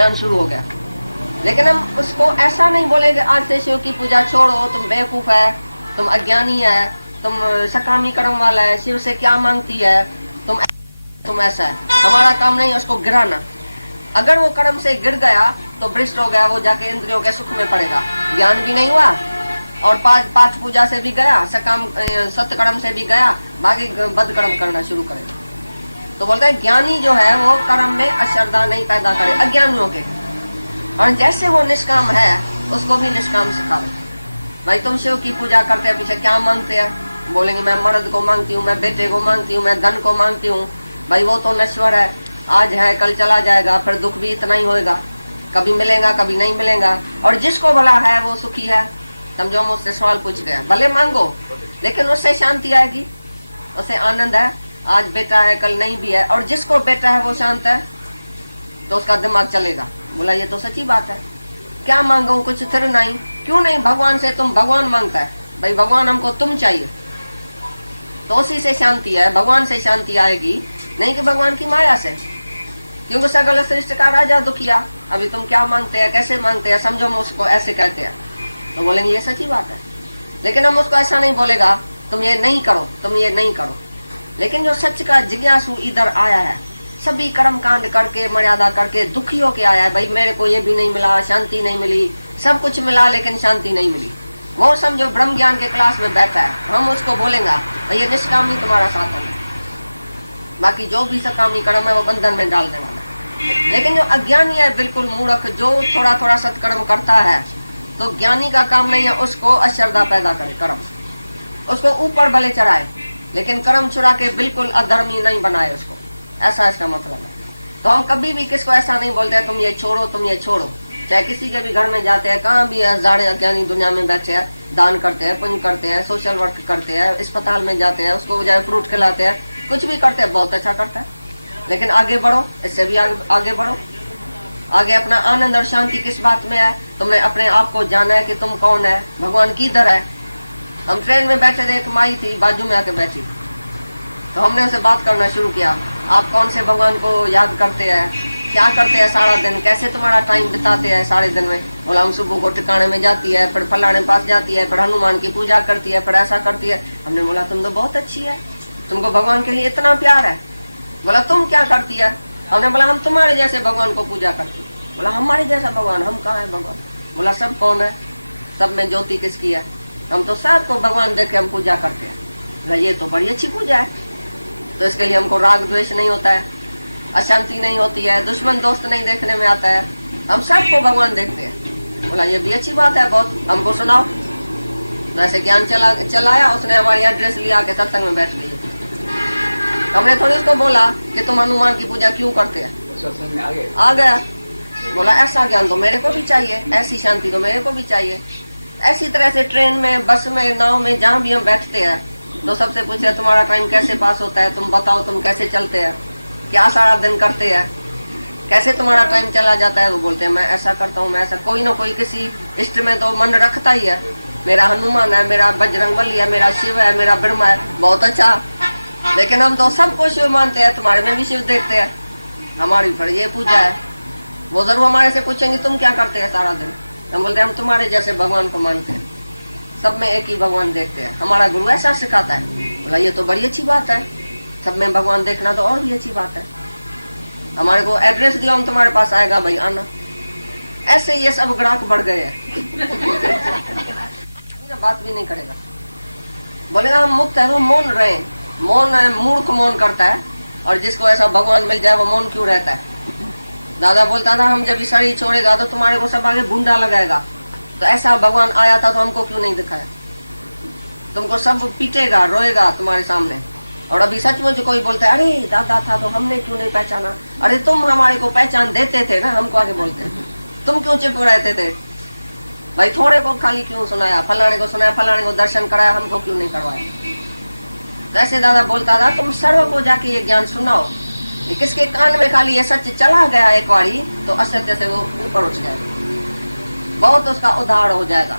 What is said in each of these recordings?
ज्ञान शुरू हो गया। लेकिन हम उसको ऐसा नहीं बोलेंगे आज से शिव की पूजा छोड़ो, तुम बेवकूफ है, तुम अज्ञानी है, तुम सकामी कर्म वाला है, शिव से क्या मांगती है, तुम ऐसा है। हमारा काम नहीं उसको गिराना। अगर वो कर्म से गिर गया तो भ्रष्ट हो गया, वो जाके इंद्रियों के सुख में पड़ेगा, ज्ञान भी नहीं हुआ और पाठ पूजा से भी गया, सकाम सत्कर्म से भी गया, बाकी बद कर्म करना शुरू करेगा। तो बोलते हैं ज्ञानी जो है वो कर्म में अश्रद्धा नहीं पैदा करे अज्ञानियों के, और जैसे वो निष्काम है उसको भी निष्काम सिखाओ। भाई तुम शिव की पूजा करते हैं, पीछे क्या मांगते हैं? बोलेंगे मैं मर्द को मांगती हूँ, मैं बेटे को मांगती हूँ, मैं धन को मांगती हूँ। भाई वो तो नश्वर है, आज है कल चला जाएगा, फिर दुख भी इतना ही होएगा, कभी मिलेगा कभी नहीं मिलेगा। और जिसको भला है वो सुखी है। समझो मुझसे सवाल पूछ रहे हैं, भले मांगो लेकिन उससे शांति आएगी, उससे आनंद है। आज बेटा है कल नहीं भी है, और जिसको बेटा है वो शांत है तो उसका दिमाग चलेगा। बोला ये तो सच्ची बात है, क्या मांगो कुछ थिर नहीं, क्यों नहीं भगवान से तुम, भगवान मांगता है भाई भगवान हमको तुम चाहिए, तो उसी से शांति है, भगवान से शांति आएगी, नहीं कि भगवान की माया से। क्योंकि सगल सृष्टि का राजा दुखिया, अभी तुम क्या मांगते हैं, कैसे मांगते हैं, समझो हम उसको ऐसे कहते हैं तो बोलेंगे ये सच्ची बात है। लेकिन हम उसको ऐसा नहीं बोलेगा तुम ये नहीं करो, तुम ये नहीं करो। लेकिन जो सच का जिज्ञासु इधर आया है, सभी कर्म कांड करके मर्यादा करके दुखी होके आया है, भाई मेरे को ये भी नहीं मिला, शांति नहीं मिली, सब कुछ मिला लेकिन शांति नहीं मिली, वो समझो ब्रह्म ज्ञान के क्लास में बैठा है, हम उसको बोलेंगे भाई ये निष्कामी तुम्हारा साधन है, बाकी जो भी सकामी कर्म है वो बंधन में डालने वाला है। लेकिन जो अज्ञानी है बिल्कुल मूर्ख, जो थोड़ा थोड़ा सत्कर्म करता है, तो ज्ञानी का काम नहीं है उसको अश्रद्धा पैदा करे, कर्म उसको ऊपर भले चढ़ाए लेकिन कर्म चुरा के बिल्कुल अधर्मी नहीं बनाए उसको, ऐसा इसका मतलब है। तो हम कभी भी किसको ऐसा नहीं बोलते हैं तुम ये छोड़ो, तुम ये छोड़ो। चाहे किसी के भी घर में जाते हैं, कहाँ भी हजारे अज्ञानी दुनिया में बैठे हैं, दान करते हैं, पुण्य करते हैं, सोशल वर्क करते हैं, अस्पताल में जाते हैं, उसको बजाय फ्रूट खिलाते हैं, कुछ भी करते हैं, बहुत अच्छा करता है। लेकिन आगे बढ़ो, इससे भी आगे बढ़ो। आगे अपना आनंद और शांति किस बात में है? तुमने अपने आप को जाना है कि तुम कौन है, भगवान किधर है। हम ट्रेन में बैठे थे, एक माई थी बाजू में आके बैठी, तो हमने उसे बात करना शुरू किया, आप कौन से भगवान को याद करते हैं, क्या करते हैं सारा दिन, कैसे तुम्हारा टाइम बिताते हैं सारे दिन में? बोला हम सुबह को ठिकाने में जाती है, फिर फलाने पास जाती है, फिर हनुमान की पूजा करती है, फिर ऐसा करती है। हमने बोला तुम तो बहुत अच्छी है, तुमको भगवान के लिए इतना प्यार है। बोला तुम क्या करती है? हमने बोला हम तुम्हारे जैसे भगवान को पूजा करती है। बोला हमारे जैसा भगवान, हम कहाँ है भगवान? बोला सब कौन है, सब में ज्योति किसकी है? हम तो सबको भगवान देख के हम पूजा करते हैं। बोला ये तो बड़ी अच्छी पूजा है, तो इसके लिए हमको राग द्वेष नहीं होता है, अशांति नहीं होती है, दुश्मन दोस्त नहीं देखने में आता है, हम सबको भगवान देखते हैं। बोला ये भी अच्छी बात है बहुत, हमको सुनाओ। तो ऐसे ज्ञान चलाया उसने, हमारी एड्रेस लिया के सत्संग में बैठ गई। हमने थोड़ी उसको बोला कि तुम हनुमान की पूजा क्यों करते हैं, सत्संग में आ गया। बोला ऐसा ज्ञान तो मेरे को भी चाहिए, ऐसी शांति तो मेरे को भी चाहिए। ऐसी तरह से ट्रेन में, बस में, नाव में, जहाँ भी हम बैठते हैं तो सबसे पूछे तुम्हारा टाइम कैसे पास होता है, तुम बताओ तुम कैसे चलते हैं, क्या सारा दिन करते हैं, कैसे तुम्हारा टाइम चला जाता है? वो बोलते हैं मैं ऐसा करता हूँ, मैं ऐसा। कोई ना कोई किसी इष्ट में तो मन रखता ही है, मेरा हनुमान है, मेरा बजरंगबली है, मेरा शिव है, मेरा ब्रह्मा है, बहुत अच्छा। लेकिन हम तो सबको शिव मानते हैं, तुम्हारे में भी शिव देखते हैं, हमारी फिर ये पूजा है। वो जरूर हमारे से पूछेंगे तुम क्या करते हैं सारा दिन? हम बोलते हैं हम तुम्हारे जैसे भगवान को मानते हैं, सब में एक ही भगवान देखते हैं, हमारा गुरु ऐसा सिखाता है। बोला ये तो बड़ी अच्छी बात है, सब में भगवान देखना तो और भी अच्छी बात है। हमारे को एड्रेस दिया, हम तुम्हारे पास आएगा भाई आना। ऐसे ये सब ग्राहक बढ़ गए हैं। बात भी नहीं करेगा, बोलेगा हम मुक्त है, वो मौन रहे। मौन है, मूर्ख मौन करता है, और जिसको ऐसा भगवान मिल जाए वो मौन क्यों रहता है? दादा बोलता था हम जब शरीर छोड़ेगा तो तुम्हारे को सब आगे गुंडा लगाएगा, तो ऐसा भगवान आया था तो हमको क्यों नहीं दिखाया? तुमको सब पीटेगा, रोएगा तुम्हारे सामने। और अभी सचमुच कोई बोलता है अरे दादा था तो हमने क्यों नहीं पहचाना? अरे तुम हमारे को पहचान देते थे ना, हमको आगे बोलते, तुम क्यों चुप रहते थे भाई? थोड़े को खाली क्यों सुनाया, फलाने को सुनाया, फलाने को दर्शन कराया, हमको क्यों नहीं करवाया? ऐसे दादा बोलता था तुम सर्व को जाके ये ज्ञान सुनाओ। किसके कान में खाली ये सच चला गया एक बारी तो असत्य से वो ऊपर उठ जाएगा, बहुत उसका उद्धार हो जाएगा।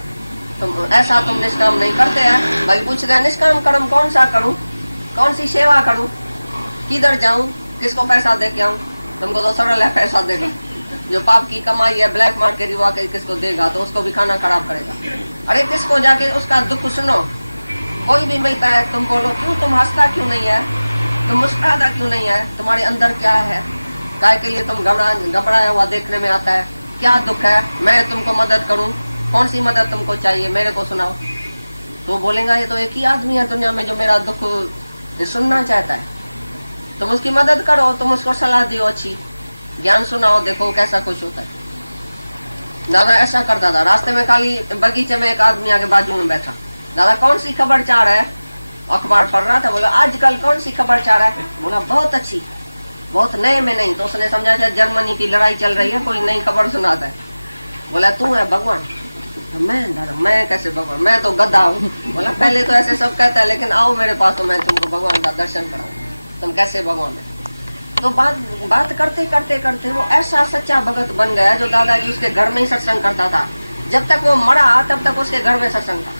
तुम ऐसा तुम निष्काम नहीं करते हैं भाई। पूछ रहे निष्काम कर्म कौन सा करूं, कौन सी सेवा करूं, किधर जाऊं, किसको पैसा दे के आऊं? तुमको तो सरल है पैसा देना, जो पाप की कमाई है ब्लैक मार्केट की वाकई किसको देगा, तो उसको भी खाना खराब करेगा। अरे किसको जाके उसका दुख सुनो, कोई भी मिलता है तुम बोलो क्यों तुम हंसता क्यों नहीं है, तुम मुस्कुराता क्यों नहीं है, तुम्हारे अंदर क्या है, काय के लिए तुम घबराया हुआ देखने में आता है, क्या दुख है, मैं तुमको मदद करूं, कौन सी मदद तुमको चाहिए मेरे को सुनाओ। तो बोलेगा ये तो एक ही आदमी है दुनिया में जो मेरा दुख सुनना चाहता है, तुम उसकी मदद करो, तुम उसको सलाह दियो, अच्छी ज्ञान सुनाओ, देखो कैसा खुश होता है। दादा ऐसा करता था, रास्ते में खाली बगीचे में एक आदमी आके बाजू में बैठा, दादा कौन सी खबर चाह रहा है, अखबार पढ़ रहा था, बोला आजकल कौन सी खबर चाह रहा है, बोला बहुत अच्छी, बहुत नए में नहीं, तो उसने समझा शायद जर्मनी की लड़ाई चल रही है, कोई नई खबर सुनाता है। बोला तू है भगवान, मैं दादा मैं कैसे भगवान, मैं तो गधा हूँ। बोला पहले तो ऐसे सब कहता है, लेकिन आओ मेरे पास तो मैं तुमको भगवान का दर्शन कराऊं, तुम कैसे भगवान है। तो बात करते करते करते वो ऐसा सच्चा भगत बन गया, जो दादाजी उसके घर में ही सत्संग करता था, जब तक वो मरा तब तक उसके घर में सत्संग था,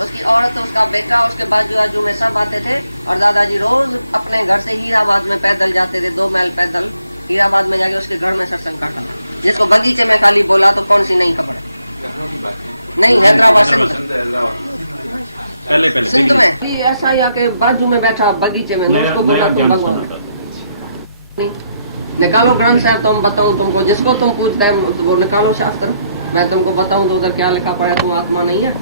उसकी औरत, उसका बेटा, उसके बाजू बाजू में सब आते थे, और दादाजी रोज अपने घर से हीराबाद में पैदल जाते थे, 2 मील पैदल हीराबाद में जाके उसके घर में सत्संग करता था। जिसको बगीचे में खाली बोला तो कौन सी नई खबर है, नहीं हैदराबाद पहले सिंध में ऐसा ही आके बाजू में बैठा बगीचे में, उसको बोला तुम भगवान नहीं, निकालो ग्रंथ साहब, तुम बताऊं तुमको, जिसको तुम पूछते हैं वो निकालो शास्त्र, मैं तुमको बताऊं तो उधर क्या लिखा पड़ा है, तू आत्मा नहीं है।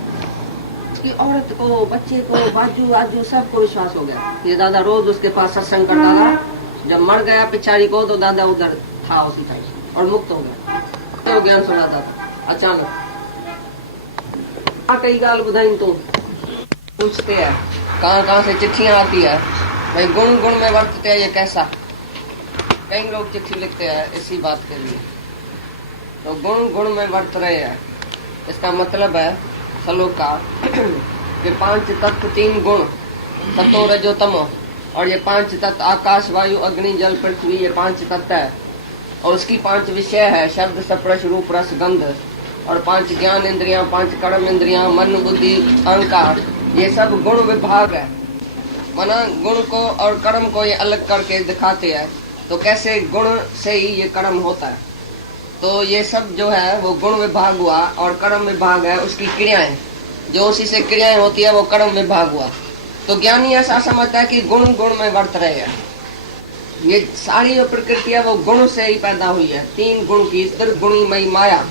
उसकी औरत को, बच्चे को, बाजू बाजू सबको विश्वास हो गया, ये दादा रोज उसके पास सत्संग करता था, जब मर गया पिछाड़ी को तो दादा उधर था उसी टाइम और मुक्त हो गया, वो ज्ञान सुनाता था। अचानक कई गाल बुधाई तू पूछते हैं, कहाँ से चिट्ठियां आती है, भाई गुण गुण में वर्तते है, ये कैसा, कई लोग चिट्ठी लिखते हैं इसी बात के लिए, तो गुण गुण में वर्त रहे हैं, इसका मतलब है श्लोक का कि 5 तत्व 3 गुण, सतो रजो तमो, और ये 5 तत्व आकाश वायु अग्नि जल पृथ्वी, ये 5 तत्व है, और उसकी 5 विषय है, शब्द स्पर्श रूप रस गंध, और 5 ज्ञान इंद्रियां, 5 कर्म इंद्रियां, मन बुद्धि अहंकार, ये सब गुण विभाग है। मना गुण को और कर्म को ये अलग करके दिखाते हैं, तो कैसे गुण से ही ये कर्म होता है, तो ये सब जो है वो गुण विभाग हुआ, और कर्म विभाग है उसकी क्रियाएं, जो उसी से क्रियाएं होती है वो कर्म विभाग हुआ। तो ज्ञानी ऐसा समझता है कि गुण गुण में वर्त रहे हैं, ये सारी जो प्रकृति है वो गुण से ही पैदा हुई है, 3 गुण की त्रिगुणीमयी माया,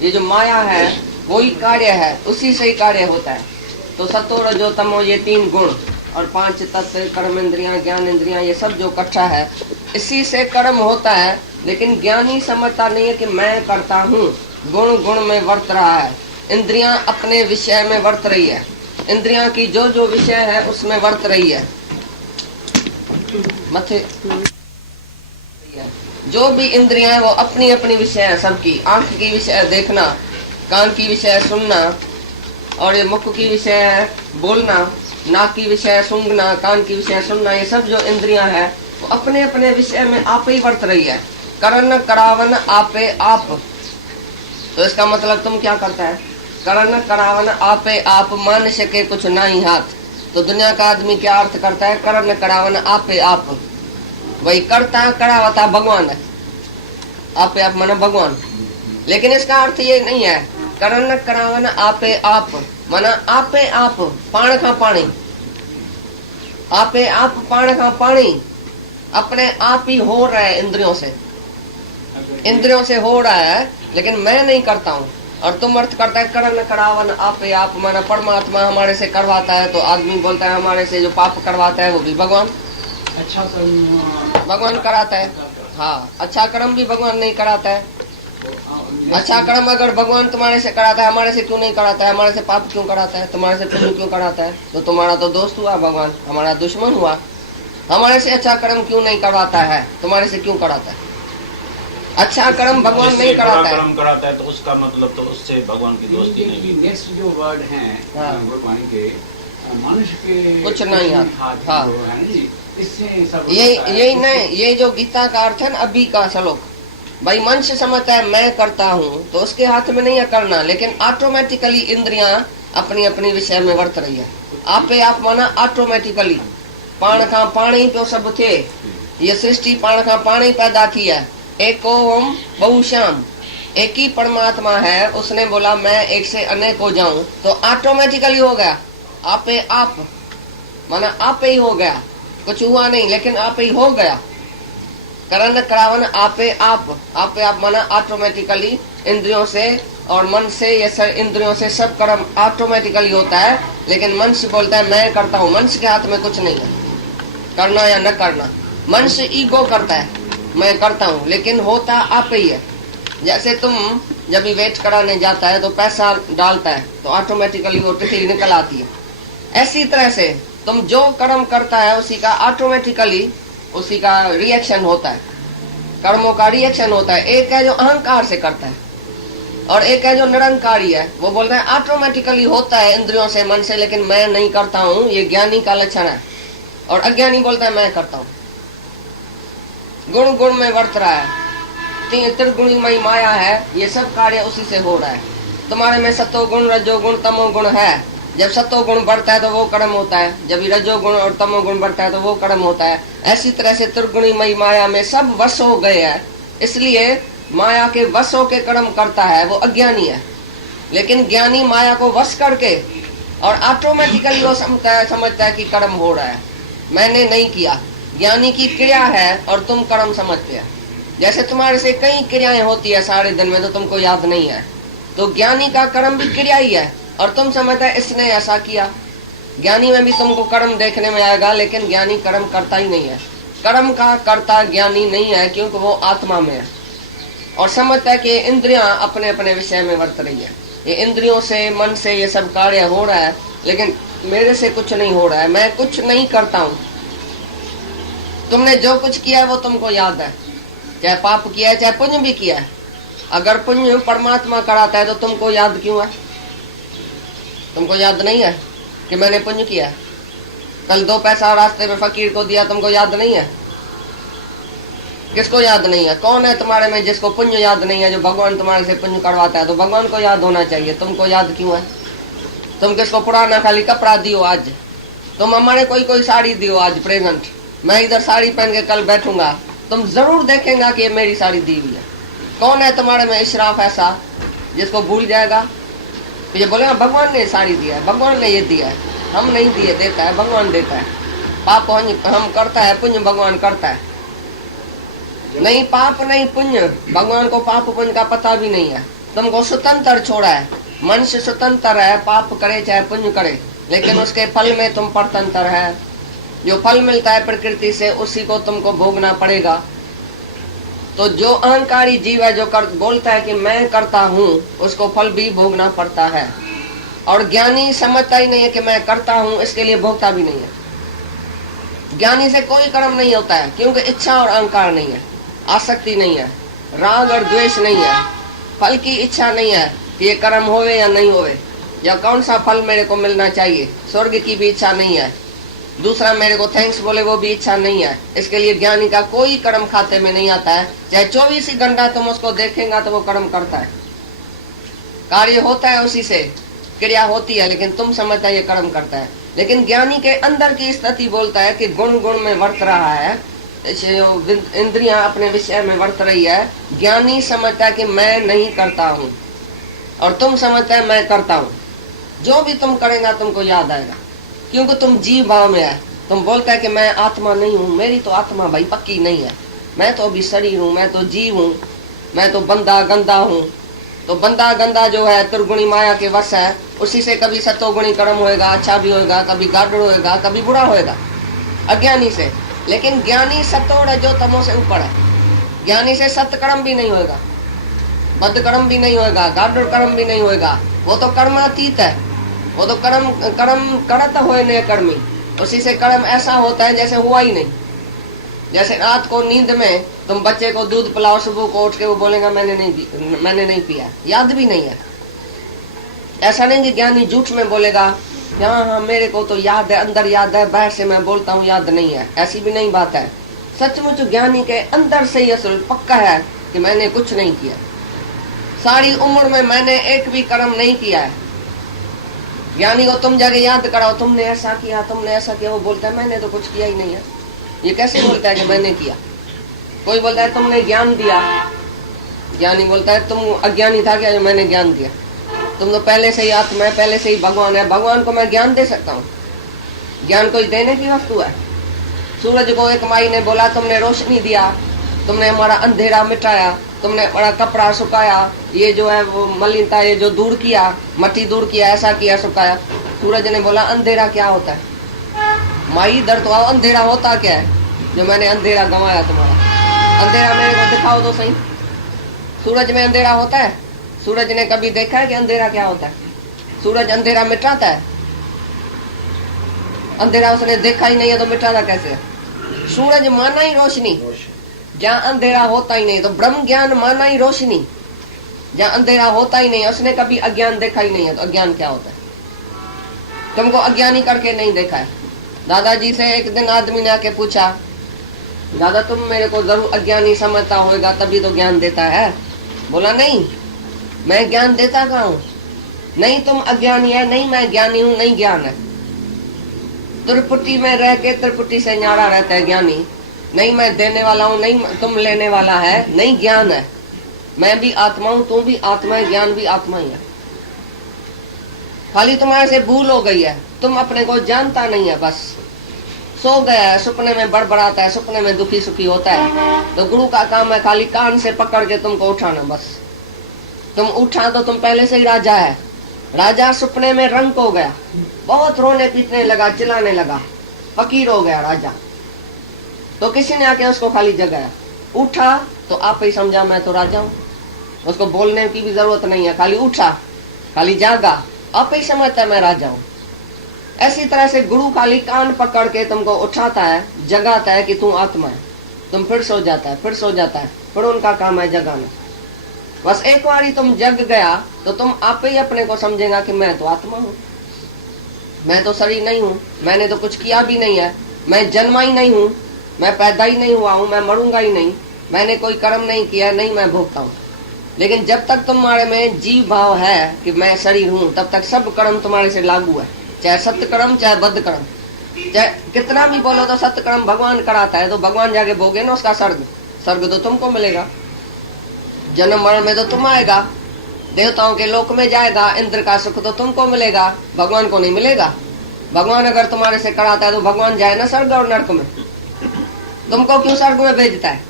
ये जो माया है वही कार्य है, उसी से ही कार्य होता है। तो सतो रजो तमो ये 3 गुण और 5 तत्व, कर्म इंद्रियां, ज्ञान इंद्रियां, ये सब जो इकट्ठा है इसी से कर्म होता है। लेकिन ज्ञानी समझता नहीं है कि मैं करता हूँ, गुण गुण में वर्त रहा है, इंद्रियां अपने विषय में वर्त रही है, इंद्रियां की जो जो विषय है उसमें वर्त रही है, मथे जो भी इंद्रियां है वो अपनी अपनी विषय है सबकी, आंख की विषय देखना, कान की विषय सुनना, और ये मुख की विषय है बोलना, नाक की विषय सूंघना, कान की विषय सुनना, ये सब जो इंद्रियां है वो अपने अपने विषय में आप ही वर्त रही है, करन करावन आपे आप। तो इसका मतलब तुम क्या करता है, करन करावन आपे आप, मान सके कुछ ना ही हाथ। तो दुनिया का आदमी क्या अर्थ करता है, करन करावन आपे आप, वही करता करावता भगवान है, आपे आप माना भगवान। लेकिन इसका अर्थ ये नहीं है, करन करावन आपे आप माना आपे आप पाण का पानी, आपे आप पाण का पानी, अपने आप ही हो रहा है, इंद्रियों से हो रहा है, लेकिन मैं नहीं करता हूँ। और तुम अर्थ करता है करन करावन आपे आप माना परमात्मा हमारे से करवाता है। तो आदमी बोलता है हमारे से जो पाप करवाता है वो भी भगवान, अच्छा कर्म भगवान कराता है। हाँ, अच्छा कर्म भी भगवान नहीं कराता है। अच्छा कर्म अगर भगवान तुम्हारे से कराता है, हमारे से क्यों नहीं कराता है, हमारे से पाप क्यों कराता है, तुम्हारे से पुण्य क्यों कराता है, तो तुम्हारा तो दोस्त हुआ भगवान, हमारा दुश्मन हुआ। हमारे से अच्छा कर्म क्यों नहीं करवाता है, तुम्हारे से क्यों कराता है। अच्छा कर्म भगवान नहीं कराता है, कर्म कराता है तो उसका मतलब तो उससे भगवान की दोस्ती नहीं। नेक्स्ट जो वर्ड है भगवान के, मनुष्य के कुछ नहीं है। हाँ, इससे सब यही नहीं, ये जो गीता का अर्थ है ना अभी का श्लोक, भाई मनुष्य समझता है मैं करता हूँ, तो उसके हाथ में नहीं है करना, लेकिन ऑटोमेटिकली इंद्रियां अपनी अपनी विषय में वर्त रही है। आपे आप माना ऑटोमेटिकली, पाण का पानी जो सब थे, ये सृष्टि पाण का पानी पैदा थी है। एक ओम बहुश्याम, एक ही परमात्मा है, उसने बोला मैं एक से अनेक हो जाऊं, तो ऑटोमेटिकली हो गया, आपे आप, माना आप ही हो गया, कुछ हुआ नहीं लेकिन आप ही हो गया। करण करावन आपे आप माना ऑटोमेटिकली इंद्रियों से और मन से, ये सर इंद्रियों से सब कर्म ऑटोमेटिकली होता है, लेकिन मनुष्य बोलता है मैं करता हूँ। मनुष्य के हाथ में कुछ नहीं है करना या न करना। मनुष्य ईगो करता है मैं करता हूँ, लेकिन होता आप ही है। जैसे तुम जब वेट कराने जाता है तो पैसा डालता है तो ऑटोमेटिकली वो टिकट निकल आती है। ऐसी तरह से तुम जो कर्म करता है उसी का ऑटोमेटिकली उसी का रिएक्शन होता है, कर्मों का रिएक्शन होता है। एक है जो अहंकार से करता है और एक है जो निरंकारी है, वो बोलता है ऑटोमेटिकली होता है इंद्रियों से, मन से, लेकिन मैं नहीं करता हूँ। ये ज्ञानी का लक्षण है। और अज्ञानी बोलता है मैं करता हूँ, गुण गुण में वर्त रहा है, त्रिगुणीमयी माया है, ये सब कार्य उसी से हो रहा है। तुम्हारे में सतोगुण रजोगुण तमोगुण है, जब सतोगुण बढ़ता है तो वो कर्म होता है, जब रजोगुण और तमोगुण बढ़ता है तो वो कर्म होता है। ऐसी तरह से त्रिगुणीमयी माया में सब वश हो गए हैं, इसलिए माया के वश के कर्म करता है वो अज्ञानी है। लेकिन ज्ञानी माया को वश करके और ऑटोमेटिकली वो समझता है कि कर्म हो रहा है, मैंने नहीं किया। ज्ञानी की क्रिया है और तुम कर्म समझते हैं। जैसे तुम्हारे से कई क्रियाएं होती है सारे दिन में तो तुमको याद नहीं है, तो ज्ञानी का कर्म भी क्रिया ही है और तुम समझते हैं इसने ऐसा किया। ज्ञानी में भी तुमको कर्म देखने में आएगा, लेकिन ज्ञानी कर्म करता ही नहीं है। कर्म का कर्ता ज्ञानी नहीं है, क्योंकि वो आत्मा में है और समझता है कि इंद्रियां अपने अपने विषय में वर्त रही है। ये इंद्रियों से मन से ये सब कार्य हो रहा है, लेकिन मेरे से कुछ नहीं हो रहा है, मैं कुछ नहीं करता हूँ। तुमने जो कुछ किया है वो तुमको याद है, चाहे पाप किया है चाहे पुण्य भी किया है। अगर पुण्य परमात्मा कराता है तो तुमको याद क्यों है? तुमको याद नहीं है कि मैंने पुण्य किया है? कल 2 पैसा रास्ते में फकीर को दिया, तुमको याद नहीं है? किसको याद नहीं है? कौन है तुम्हारे में जिसको पुण्य याद नहीं है? जो भगवान तुम्हारे से पुण्य करवाता है, तो भगवान को याद होना चाहिए, तुमको याद क्यों है? तुम किसको पुराना खाली कपड़ा दियो आज, तुम हमारे कोई साड़ी दियो आज प्रेजेंट, मैं इधर साड़ी पहन के कल बैठूंगा, तुम जरूर देखेंगे कि मेरी साड़ी दी हुई है। कौन है तुम्हारे में इशराफ ऐसा जिसको भूल जाएगा? ये बोले भगवान ने साड़ी दिया है, भगवान ने ये दिया है, हम नहीं दिए, देता है भगवान, देता है। पाप हम करता है, पुण्य भगवान करता है। नहीं पाप नहीं पुण्य, भगवान को पाप पुण्य का पता भी नहीं है। तुमको स्वतंत्र छोड़ा है, मनुष्य स्वतंत्र है, पाप करे चाहे पुण्य करे, लेकिन उसके फल में तुम परतंत्र है। जो फल मिलता है प्रकृति से उसी को तुमको भोगना पड़ेगा। तो जो अहंकारी जीव है, जो बोलता है कि मैं करता हूँ, उसको फल भी भोगना पड़ता है। और ज्ञानी समझता ही नहीं है कि मैं करता हूँ, इसके लिए भोगता भी नहीं है। ज्ञानी से कोई कर्म नहीं होता है, क्योंकि इच्छा और अहंकार नहीं है, आसक्ति नहीं है, राग और द्वेष नहीं है, फल की इच्छा नहीं है कि ये कर्म होवे या नहीं होवे, या कौन सा फल मेरे को मिलना चाहिए, स्वर्ग की भी इच्छा नहीं है, दूसरा मेरे को थैंक्स बोले वो भी इच्छा नहीं है। इसके लिए ज्ञानी का कोई कर्म खाते में नहीं आता है। चाहे 24 ही घंटा तुम उसको देखेंगे तो वो कर्म करता है, कार्य होता है, उसी से क्रिया होती है, लेकिन तुम समझता है ये कर्म करता है। लेकिन ज्ञानी के अंदर की स्थिति बोलता है कि गुण गुण में वर्त रहा है, इंद्रियां अपने विषय में वर्त रही है। ज्ञानी समझता है कि मैं नहीं करता हूँ, और तुम समझता है मैं करता हूँ। जो भी तुम करेगा तुमको याद आएगा, क्योंकि तुम जीव भाव में है। तुम बोलता है कि मैं आत्मा नहीं हूँ, मेरी तो आत्मा भाई पक्की नहीं है, मैं तो अभी शरीर हूँ, मैं तो जीव हूँ, मैं तो बंदा गंदा हूँ। तो बंदा गंदा जो है त्रिगुणी माया के वश है, उसी से कभी सतोगुणी कर्म होएगा, अच्छा भी होएगा, कभी गाढ़ होएगा, कभी बुरा होएगा, अज्ञानी से। लेकिन ज्ञानी सतो रजो तमो से ऊपर है। ज्ञानी से सत्य कर्म भी नहीं होएगा, बद्ध कर्म भी नहीं होएगा, गाढ़ कर्म भी नहीं होएगा, वो तो कर्मातीत है। वो तो कर्म करत होए ने कर्मी, उसी से कर्म ऐसा होता है जैसे हुआ ही नहीं। जैसे रात को नींद में तुम बच्चे को दूध पिलाओ, सुबह को उठ के वो बोलेगा मैंने नहीं पिया, याद भी नहीं है। ऐसा नहीं कि ज्ञानी झूठ में बोलेगा हाँ मेरे को तो याद है, अंदर याद है, बाहर से मैं बोलता हूँ याद नहीं है, ऐसी भी नहीं बात है। सचमुच ज्ञानी के अंदर से ही असल पक्का है कि मैंने कुछ नहीं किया, सारी उम्र में मैंने एक भी कर्म नहीं किया है। ज्ञानी को तुम जाके याद कराओ तुमने ऐसा किया, तुमने ऐसा किया, वो बोलता है मैंने तो कुछ किया ही नहीं है। ये कैसे बोलता है कि मैंने किया? कोई बोलता है तुमने ज्ञान दिया, ज्ञानी बोलता है तुम अज्ञानी था क्या जो मैंने ज्ञान दिया? तुम तो पहले से ही आत्मा है, पहले से ही भगवान है, भगवान को मैं ज्ञान दे सकता हूँ। ज्ञान कोई देने की वस्तु है? सूरज को एक माई ने बोला तुमने रोशनी दिया, तुमने हमारा अंधेरा मिटाया, तुमने हमारा कपड़ा सुखाया, ये जो है वो मलिनता ये जो दूर किया, मट्टी दूर किया, ऐसा किया, सुखाया। सूरज ने बोला अंधेरा क्या होता है? माई इधर तो आओ, अंधेरा होता क्या है जो मैंने अंधेरा गंवाया तुम्हारा? अंधेरा मेरे को दिखाओ तो सही। सूरज में अंधेरा होता है? सूरज ने कभी देखा है कि अंधेरा क्या होता है? सूरज अंधेरा मिटाता है? अंधेरा उसने देखा ही नहीं है तो मिटाना कैसे? सूरज माना ही रोशनी, जहाँ अंधेरा होता ही नहीं। तो ब्रह्म ज्ञान माना ही रोशनी, जहाँ अंधेरा होता ही नहीं। उसने कभी अज्ञान देखा ही नहीं है तो अज्ञान क्या होता है? तुमको अज्ञानी करके नहीं देखा है। दादाजी से एक दिन आदमी ने आके पूछा, दादा तुम मेरे को जरूर अज्ञानी समझता होगा तभी तो ज्ञान देता है। बोला नहीं, मैं ज्ञान देता कहाँ हूँ? नहीं तुम अज्ञानी है, नहीं मैं ज्ञानी हूँ, नहीं ज्ञान है। त्रिपुटी में रह के त्रिपुटी से न्यारा रहता है ज्ञानी। नहीं मैं देने वाला हूँ, नहीं तुम लेने वाला है, नहीं ज्ञान है। मैं भी आत्मा हूँ, तुम भी आत्मा है, ज्ञान भी आत्मा ही है। खाली तुम्हारे से भूल हो गई है, तुम अपने को जानता नहीं है। बस सो गया है, सपने में बड़बड़ाता है, सपने में दुखी सुखी होता है। तो गुरु का काम है खाली कान से पकड़ के तुमको उठाना। बस तुम उठा तो तुम पहले से ही राजा है। राजा सपने में रंग हो गया, बहुत रोने पीटने लगा, चिल्लाने लगा, फकीर हो गया राजा। तो किसी ने आके उसको खाली जगाया, उठा तो आप ही समझा मैं तो राजा हूँ। उसको बोलने की भी जरूरत नहीं है, खाली उठा, खाली जागा, आप ही समझता मैं राजा हूँ। ऐसी तरह से गुरु खाली कान पकड़ के तुमको उठाता है, जगाता है कि तू आत्मा है। तुम फिर सो जाता है, फिर सो जाता है, फिर उनका काम है जगाना। बस एक बार ही तुम जग गया तो तुम आप ही अपने को समझेगा कि मैं तो आत्मा हूँ, मैं तो शरीर नहीं हूँ, मैंने तो कुछ किया भी नहीं है, मैं जन्मा ही नहीं हूँ, मैं पैदा ही नहीं हुआ हूँ, मैं मरूंगा ही नहीं, मैंने कोई कर्म नहीं किया, नहीं मैं भोगता हूँ। लेकिन जब तक तुम्हारे में जीव भाव है कि मैं शरीर हूँ, तब तक सब कर्म तुम्हारे से लागू है, चाहे सत्य कर्म चाहे बद्ध कर्म। चाहे कितना भी बोलो तो सत्य कर्म भगवान कराता है, तो भगवान जाके भोगे ना उसका स्वर्ग। स्वर्ग तो तुमको मिलेगा, जन्म मरण में तो तुम आएगा, देवताओं के लोक में जाएगा, इंद्र का सुख तो तुमको मिलेगा, भगवान को नहीं मिलेगा। भगवान अगर तुम्हारे से कराता है तो भगवान जाए ना स्वर्ग और नरक में, तुमको क्यों स्वर्ग में भेजता है?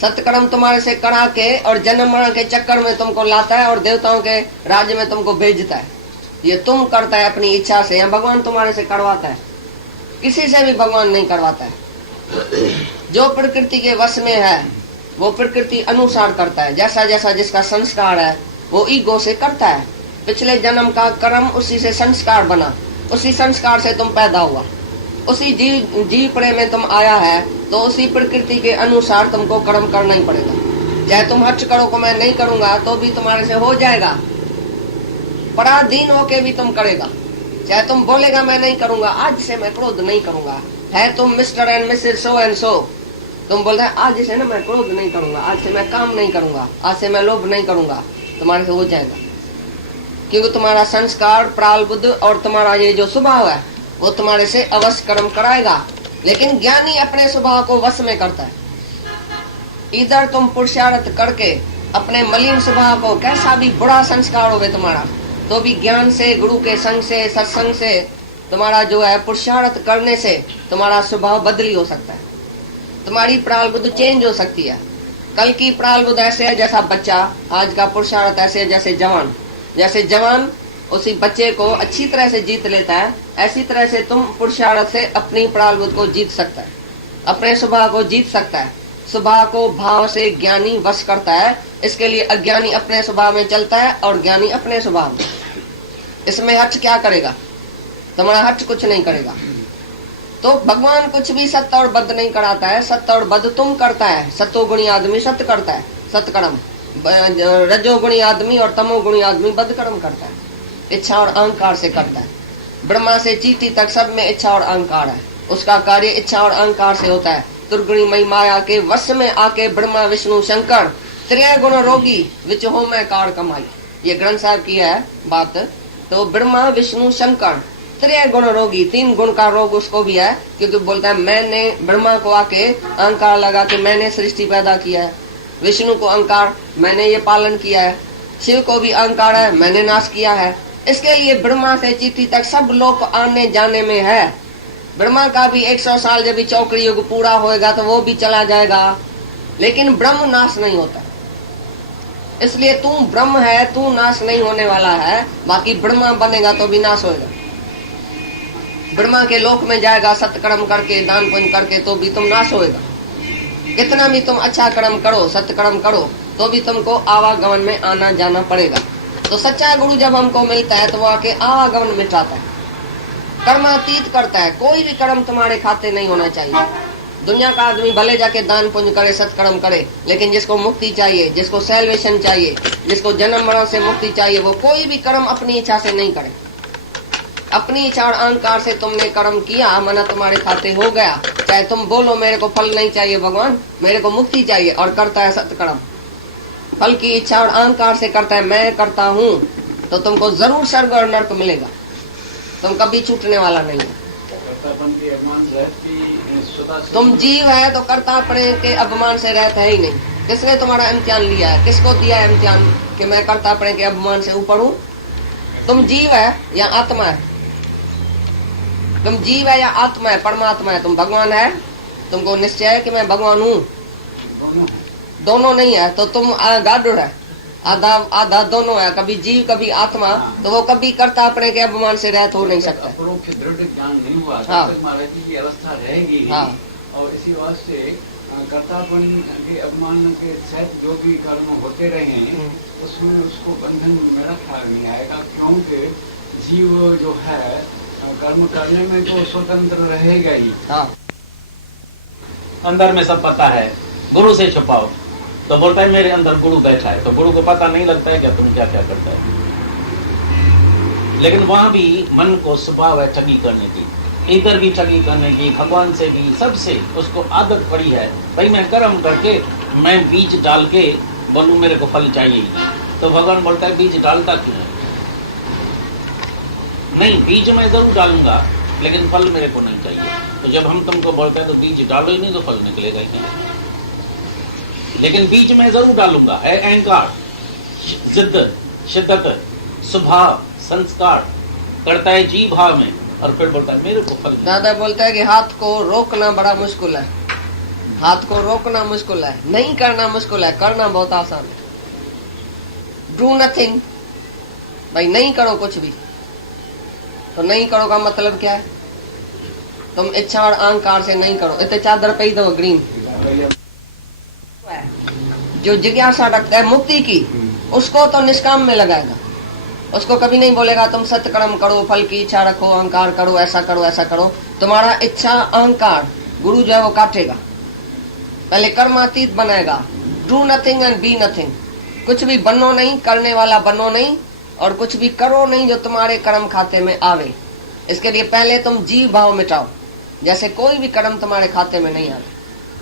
सत्कर्म तुम्हारे से करा के और जन्म मरण के चक्कर में तुमको लाता है और देवताओं के राज्य में तुमको भेजता है। ये तुम करता है अपनी इच्छा से, या भगवान तुम्हारे से करवाता है? किसी से भी भगवान नहीं करवाता है। जो प्रकृति के वश में है वो प्रकृति अनुसार करता है, जैसा जैसा जिसका संस्कार है वो ईगो से करता है। पिछले जन्म का कर्म उसी से संस्कार बना, उसी संस्कार से तुम पैदा हुआ, उसी जीव प्रेम में तुम आया है, तो उसी प्रकृति के अनुसार तुमको कर्म करना ही पड़ेगा। चाहे तुम हट करो को मैं नहीं करूंगा तो भी तुम्हारे से हो जाएगा, पराधीन होके भी तुम करेगा। चाहे तुम बोलेगा मैं नहीं करूंगा, आज से मैं क्रोध नहीं करूंगा, है तुम mister and Mrs so and so, तुम बोल रहे आज से ना मैं क्रोध नहीं करूंगा, आज से मैं काम नहीं करूंगा, आज से मैं लोभ नहीं करूंगा, तुम्हारे से हो जाएगा। क्योंकि तुम्हारा संस्कार प्रारब्ध और तुम्हारा ये जो स्वभाव है वो तुम्हारे से अवश्य कर्म कराएगा। लेकिन ज्ञानी अपने स्वभाव को वश में करता है। इधर तुम पुरुषार्थ करके अपने मलिन स्वभाव को, कैसा भी बुरा संस्कार होवे तुम्हारा, तो भी ज्ञान से, गुरु के संग से, सत्संग से, तुम्हारा जो है पुरुषार्थ करने से तुम्हारा स्वभाव बदली हो सकता है, तुम्हारी प्रारब्ध चेंज हो सकती है। कल की प्रारब्ध ऐसे है जैसा बच्चा, आज का पुरुषार्थ ऐसे जैसे जवान। जैसे जवान उसी बच्चे को अच्छी तरह से जीत लेता है, ऐसी तरह से तुम पुरुषार्थ से अपनी प्रारब्ध को जीत सकता है, अपने स्वभाव को जीत सकता है। स्वभाव को भाव से ज्ञानी वश करता है, इसके लिए अज्ञानी अपने स्वभाव में चलता है और ज्ञानी अपने स्वभाव में। इसमें हट क्या करेगा? तुम्हारा हट कुछ नहीं करेगा। तो भगवान कुछ भी सत्य और बद्ध नहीं कराता है, सत्य और बद्ध तुम करता है। सत्वगुणी आदमी सत्य करता है, सत्कर्म, रजोगुणी आदमी और तमोगुणी आदमी बद्ध कर्म करता है, इच्छा और अहंकार से करता है। ब्रह्मा से चीटी तक सब में इच्छा और अहंकार है, उसका कार्य इच्छा और अहंकार से होता है। दुर्गुणी मई माया के वश में आके ब्रह्मा विष्णु शंकर त्रय गुण रोगी विच हो मैं कार कमाई, ये ग्रंथ साहब की है बात। तो ब्रह्मा विष्णु शंकर त्रय गुण रोगी, 3 गुण का रोग उसको भी है, क्योंकि बोलता है मैंने ब्रह्मा को आके अहंकार लगा कि मैंने सृष्टि पैदा किया है, विष्णु को अहंकार, मैंने ये पालन किया है। शिव को भी अहंकार है, मैंने नाश किया है। इसके लिए ब्रह्मा से चीटी तक सब लोग आने जाने में है। ब्रह्मा का भी 100 साल जब भी चौकड़ी युग पूरा होएगा तो वो भी चला जाएगा, लेकिन ब्रह्म नाश नहीं होता। इसलिए तू ब्रह्म है, तू नाश नहीं होने वाला है। बाकी ब्रह्मा बनेगा तो भी नाश होएगा। ब्रह्मा के लोक में जाएगा सत्कर्म करके, दान पुण्य करके, तो भी तुम नाश होएगा। कितना भी तुम अच्छा कर्म करो, सत्कर्म करो, तो भी तुमको आवागमन में आना जाना पड़ेगा। तो सच्चा गुरु जब हमको मिलता है तो वो आके आवागमन मिटाता है, कर्मातीत करता है। कोई भी कर्म तुम्हारे खाते नहीं होना चाहिए। दुनिया का आदमी भले जाके दान पुण्य करे, सत्कर्म करे, लेकिन जिसको मुक्ति चाहिए, जिसको सैल्वेशन चाहिए, जिसको जन्म मरण से मुक्ति चाहिए, वो कोई भी कर्म अपनी इच्छा से नहीं करे। अपनी इच्छा और अहंकार से तुमने कर्म किया, माना तुम्हारे खाते हो गया। चाहे तुम बोलो मेरे को फल नहीं चाहिए भगवान, मेरे को मुक्ति चाहिए, और करता है सत्कर्म, फल की इच्छा और अहंकार से करता है मैं करता हूँ, तो तुमको जरूर स्वर्ग और नरक मिलेगा। तुम कभी छूटने वाला नहीं है। कर्तापन के अभिमान रहती स्वतः से तुम जीव है तो कर्तापने के अभिमान से रहते है ही नहीं। किसने तुम्हारा इम्तिहान लिया है? किसको दिया है इम्तिहान कि मैं कर्तापने के अभिमान से ऊपर हूँ? तुम जीव है या आत्मा है? तुम जीव है या आत्मा है, परमात्मा है? तुम भगवान है? तुमको निश्चय है कि मैं भगवान हूँ? दोनों है। दोनों नहीं है तो तुम गाडुड़ है, आधा आधा दोनों है, कभी जीव कभी आत्मा। तो वो कभी कर्ता अपने के अभिमान से रहते हो नहीं सकता। अपरोक्ष दृढ़ ज्ञान नहीं हुआ हाँ। तब तक महाराज जी की अवस्था रहेगी ही। हाँ। और इसी वास्ते कर्तापन के अभिमान के सहित जो भी कर्म होते रहे उसमें उसको बंधन मेरा ख्याल नहीं आएगा, क्योंकि जीव जो है कर्म करने में तो स्वतंत्र रहेगा ही। हाँ। अंदर में सब पता है, गुरु से छुपाओ तो बोलता है मेरे अंदर गुरु बैठा है, तो गुरु को पता नहीं लगता है क्या तुम क्या क्या करते हो। लेकिन वहां भी मन को स्वभाव है ठगी करने की, इधर भी ठगी करने की, भगवान से भी, सबसे उसको आदत पड़ी है। भाई मैं कर्म करके मैं बीज डाल के बोलूं मेरे को फल चाहिए, तो भगवान बोलता है बीज डालता क्यों है? नहीं, बीज मैं जरूर डालूंगा लेकिन फल मेरे को नहीं चाहिए। तो जब हम तुमको बोलता है तो बीज डालो ही नहीं तो फल निकलेगा ही नहीं। लेकिन बीज मैं जरूर डालूंगा है अहंकार, जिद्द, शिद्दत, स्वभाव, संस्कार करता है जी भाव में, और फिर बोलता है मेरे को फल नहीं। दादा बोलता है कि हाथ को रोकना बड़ा मुश्किल है, हाथ को रोकना मुश्किल है, नहीं करना मुश्किल है, करना बहुत आसान है। डू नथिंग, भाई नहीं करो कुछ भी। तो नहीं करो का मतलब क्या है? तुम इच्छा और अहंकार से नहीं करो। इतने चादर पे ही दो ग्रीन। जो जिज्ञासा रखता है मुक्ति की, उसको तो निष्काम में लगाएगा। उसको कभी नहीं बोलेगा तुम सत्कर्म करो, फल की इच्छा रखो, अहंकार करो, ऐसा करो ऐसा करो। तुम्हारा इच्छा अहंकार गुरु जो है वो काटेगा, पहले कर्मातीत बनाएगा। Do nothing and be nothing, कुछ भी बनो नहीं, करने वाला बनो नहीं, और कुछ भी करो नहीं जो तुम्हारे कर्म खाते में आवे। इसके लिए पहले तुम जीव भाव मिटाओ, जैसे कोई भी कर्म तुम्हारे खाते में नहीं आवे।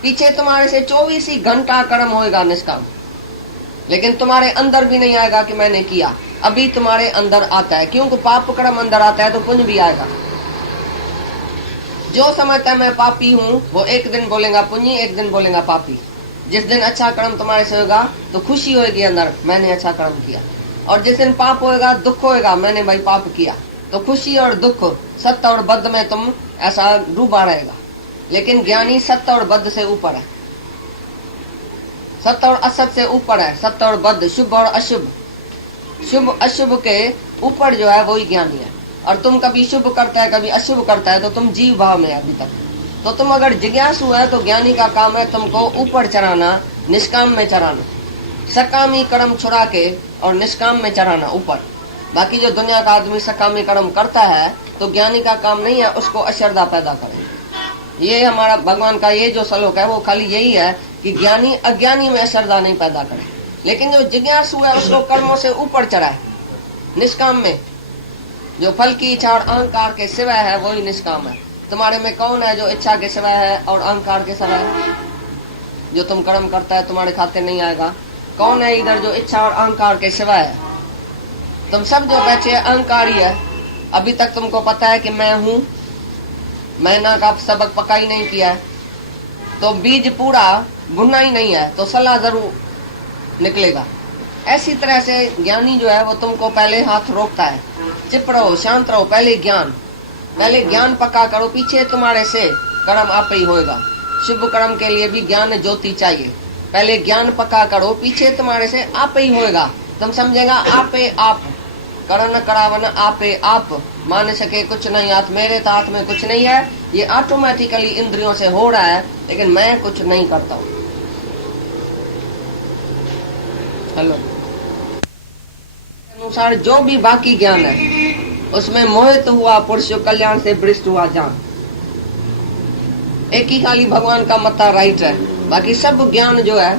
पीछे तुम्हारे से 24 ही घंटा कर्म होएगा निष्काम, लेकिन तुम्हारे अंदर भी नहीं आएगा कि मैंने किया। अभी तुम्हारे अंदर आता है, क्योंकि पाप कर्म अंदर आता है तो पुण्य भी आएगा। जो समझता है मैं पापी हूँ वो एक दिन बोलेगा पुण्य, एक दिन बोलेगा पापी। जिस दिन अच्छा कर्म तुम्हारे से होगा तो खुशी होगी अंदर, मैंने अच्छा कर्म किया। और जिस दिन पाप होएगा, दुख होएगा, मैंने भाई पाप किया। तो खुशी और दुख, सत्य और बद्ध में तुम ऐसा डूबा रहेगा। लेकिन ज्ञानी सत्य और बद्ध से ऊपर है, सत्य और असत से ऊपर है, सत्य और बद्ध, शुभ और अशुभ, शुभ अशुभ के ऊपर जो है वही ज्ञानी है। और तुम कभी शुभ करता है कभी अशुभ करता है तो तुम जीव भाव में है अभी तक। तो तुम अगर जिज्ञासु है तो ज्ञानी का काम है तुमको ऊपर चढ़ाना, निष्काम में चढ़ाना, सकामी कर्म छुड़ा के और निष्काम में चढ़ाना ऊपर। बाकी जो दुनिया का आदमी सकामी कर्म करता है तो ज्ञानी का काम नहीं है उसको अश्रद्धा पैदा करे। ये हमारा भगवान का ये जो श्लोक है वो खाली यही है कि ज्ञानी अज्ञानी में अश्रद्धा नहीं पैदा करे। लेकिन जो जिज्ञासु है उसको कर्मों से ऊपर चढ़ाए, निष्काम में। जो फल की इच्छा और अहंकार के सिवाय है वही निष्काम है। तुम्हारे में कौन है जो इच्छा के सिवाय है और अहंकार के सिवाय है? जो तुम कर्म करता है तुम्हारे खाते नहीं आएगा। कौन है इधर जो इच्छा और अहंकार के सिवाय है? तुम सब जो बैठे अहंकारी है। अभी तक तुमको पता है कि मैं हूँ, मैंने का सबक पक्का ही नहीं किया है, तो बीज पूरा गुना ही नहीं है, तो सलाह जरूर निकलेगा। ऐसी तरह से ज्ञानी जो है वो तुमको पहले हाथ रोकता है, चुप रहो, शांत रहो, पहले ज्ञान पक्का करो, पीछे तुम्हारे से कर्म आप ही होएगा। शुभ कर्म के लिए भी ज्ञान ज्योति चाहिए, पहले ज्ञान पक्का करो, पीछे तुम्हारे से आप ही होएगा। तुम समझेगा आपे आप, करण करावन आपे आप, मान सके कुछ नहीं हाथ, मेरे तो हाथ में कुछ नहीं है, ये ऑटोमेटिकली इंद्रियों से हो रहा है, लेकिन मैं कुछ नहीं करता हूं। हेलो, अनुसार जो भी बाकी ज्ञान है उसमें मोहित हुआ पुरुष, कल्याण से भ्रष्ट हुआ जान। एक ही खाली भगवान का मता राइट है, बाकी सब ज्ञान जो है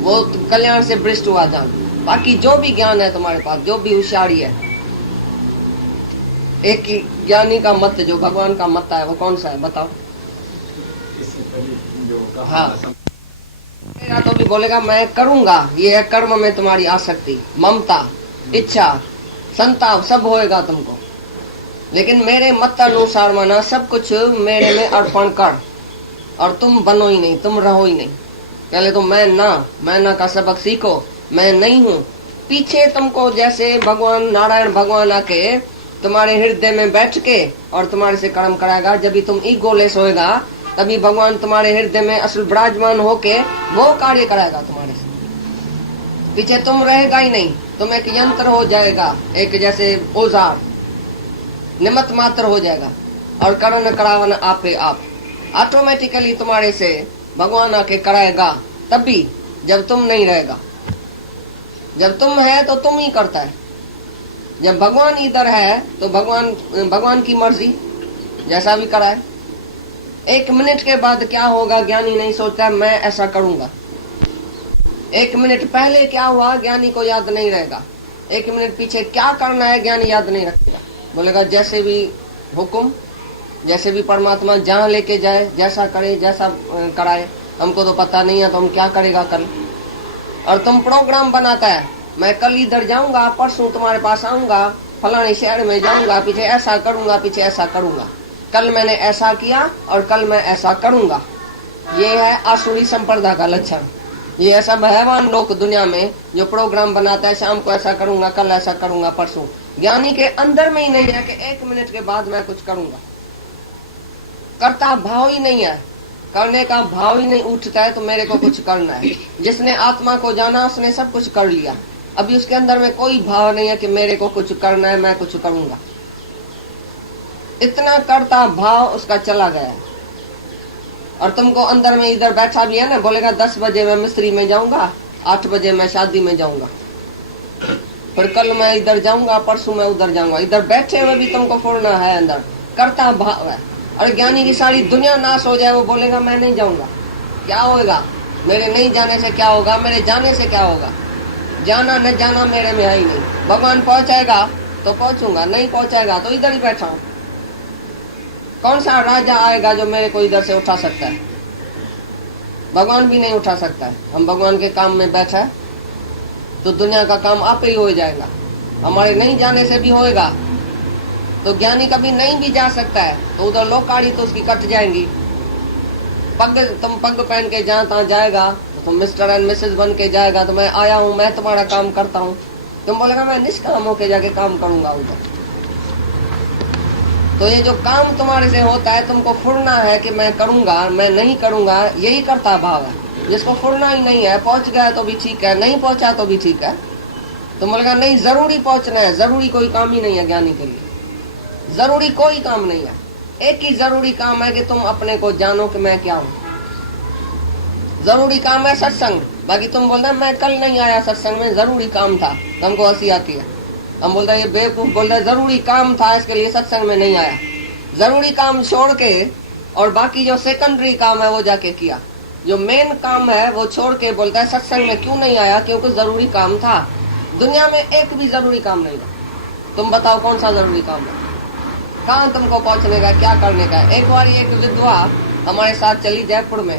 वो कल्याण से भ्रष्ट हुआ जान। बाकी जो भी ज्ञान है तुम्हारे पास, जो भी होशियारी है, एक ही ज्ञानी का मत जो भगवान का मत है वो कौन सा है बताओ? इससे पहले जो कहा हाँ, तो भी बोलेगा मैं करूंगा, ये है कर्म में तुम्हारी आसक्ति, ममता, इच्छा, संताप सब होएगा तुमको, लेकिन मेरे मत अनुसार माना सब कुछ मेरे में अर्पण कर, और तुम बनो ही नहीं, तुम रहो ही नहीं। पहले तो मैं ना का सबक सीखो, मैं नहीं हूँ। पीछे तुमको जैसे भगवान नारायण भगवान आके तुम्हारे हृदय में बैठ के और तुम्हारे से कर्म कराएगा, जब भी तुम ईगोलेस होएगा तभी भगवान तुम्हारे हृदय में असल विराजमान होके वो कार्य कराएगा तुम्हारे से। पीछे तुम रहेगा ही नहीं, तुम एक यंत्र हो जाएगा, एक जैसे औजार निमित्त मात्र हो जाएगा, और करण करावन आपे आप, ऑटोमेटिकली तुम्हारे से भगवान आके कराएगा तभी जब तुम नहीं रहेगा। जब तुम है तो तुम ही करता है, जब भगवान इधर है तो भगवान की मर्जी जैसा भी कराए। एक मिनट के बाद क्या होगा ज्ञानी नहीं सोचता है मैं ऐसा करूंगा। एक मिनट पहले क्या हुआ ज्ञानी को याद नहीं रहेगा, एक मिनट पीछे क्या करना है ज्ञानी याद नहीं रखेगा। बोलेगा जैसे भी हुक्म, जैसे भी परमात्मा जहाँ लेके जाए, जैसा करे, जैसा कराए, हमको तो पता नहीं है तो हम क्या करेगा कल। और तुम प्रोग्राम बनाता है, मैं कल इधर जाऊंगा, परसों तुम्हारे पास आऊंगा, फलाने शहर में जाऊंगा, पीछे ऐसा करूंगा, पीछे ऐसा करूंगा, कल मैंने ऐसा किया और कल मैं ऐसा करूंगा। ये है आसुरी संप्रदा का लक्षण। ये ऐसा भयवान लोग दुनिया में जो प्रोग्राम बनाता है, शाम को ऐसा करूंगा, कल ऐसा करूंगा, परसों। ज्ञानी के अंदर में ही नहीं है कि एक मिनट के बाद मैं कुछ करूंगा। करता भाव ही नहीं है, करने का भाव ही नहीं उठता है तो मेरे को कुछ करना है। जिसने आत्मा को जाना उसने सब कुछ कर लिया, अभी उसके अंदर में कोई भाव नहीं है कि मेरे को कुछ करना है, मैं कुछ करूंगा। इतना करता भाव उसका चला गया है। और तुमको अंदर में इधर बैठा भी है ना, बोलेगा 10 बजे मैं मिस्त्री में जाऊंगा, 8 बजे मैं शादी में जाऊंगा, फिर कल मैं इधर जाऊंगा, परसों मैं उधर जाऊंगा। इधर बैठे हुए भी तुमको फुरना है, अंदर करता भाव है। और ज्ञानी की सारी दुनिया नाश हो जाए, वो बोलेगा मैं नहीं जाऊंगा। क्या होगा? मेरे नहीं जाने से क्या होगा? मेरे जाने से क्या होगा? जाना न जाना मेरे में है ही नहीं। भगवान पहुंचाएगा तो पहुंचूंगा, नहीं पहुंचाएगा तो इधर ही बैठा हूं। कौन सा राजा आएगा जो मेरे को इधर से उठा सकता है? भगवान भी नहीं उठा सकता है। हम भगवान के काम में बैठा तो दुनिया का काम आप ही हो जाएगा, हमारे नहीं जाने से भी होएगा। तो ज्ञानी कभी नहीं भी जा सकता है तो उधर लोकाड़ी तो उसकी कट जाएंगी। तुम पग पहन के जहाँ तहाँ जाएगा तो तुम मिस्टर एंड मिसेस बन के जाएगा, तो मैं आया हूँ, मैं तुम्हारा काम करता हूँ। तुम बोलेगा मैं निष्काम होके जाके काम करूंगा उधर। तो ये जो काम तुम्हारे से होता है, तुमको फुरना है कि मैं करूंगा, मैं नहीं करूंगा, यही करता भाव है। जिसको फुरना ही नहीं है, पहुंच गया तो भी ठीक है, नहीं पहुंचा तो भी ठीक है। तुम बोलेगा नहीं जरूरी पहुंचना है, जरूरी कोई काम ही नहीं है ज्ञानी के लिए। जरूरी कोई काम नहीं है, एक ही जरूरी काम है कि तुम अपने को जानो कि मैं क्या हूँ। जरूरी काम है सत्संग। बाकी तुम बोलना मैं कल नहीं आया सत्संग में, जरूरी काम था, तो हमको हंसी आती है। हम बोलते हैं ये बेवकूफ बोलता है जरूरी काम था इसके लिए सत्संग में नहीं आया। जरूरी काम छोड़ के और बाकी जो सेकेंडरी काम है वो जाके किया, जो मेन काम है वो छोड़ के बोलता है सत्संग में क्यों नहीं आया, क्योंकि जरूरी काम था। दुनिया में एक भी जरूरी काम नहीं है। तुम बताओ कौन सा जरूरी काम है? कहाँ तुमको पहुंचने का, क्या करने का? एक बार एक विधवा हमारे साथ चली जयपुर में,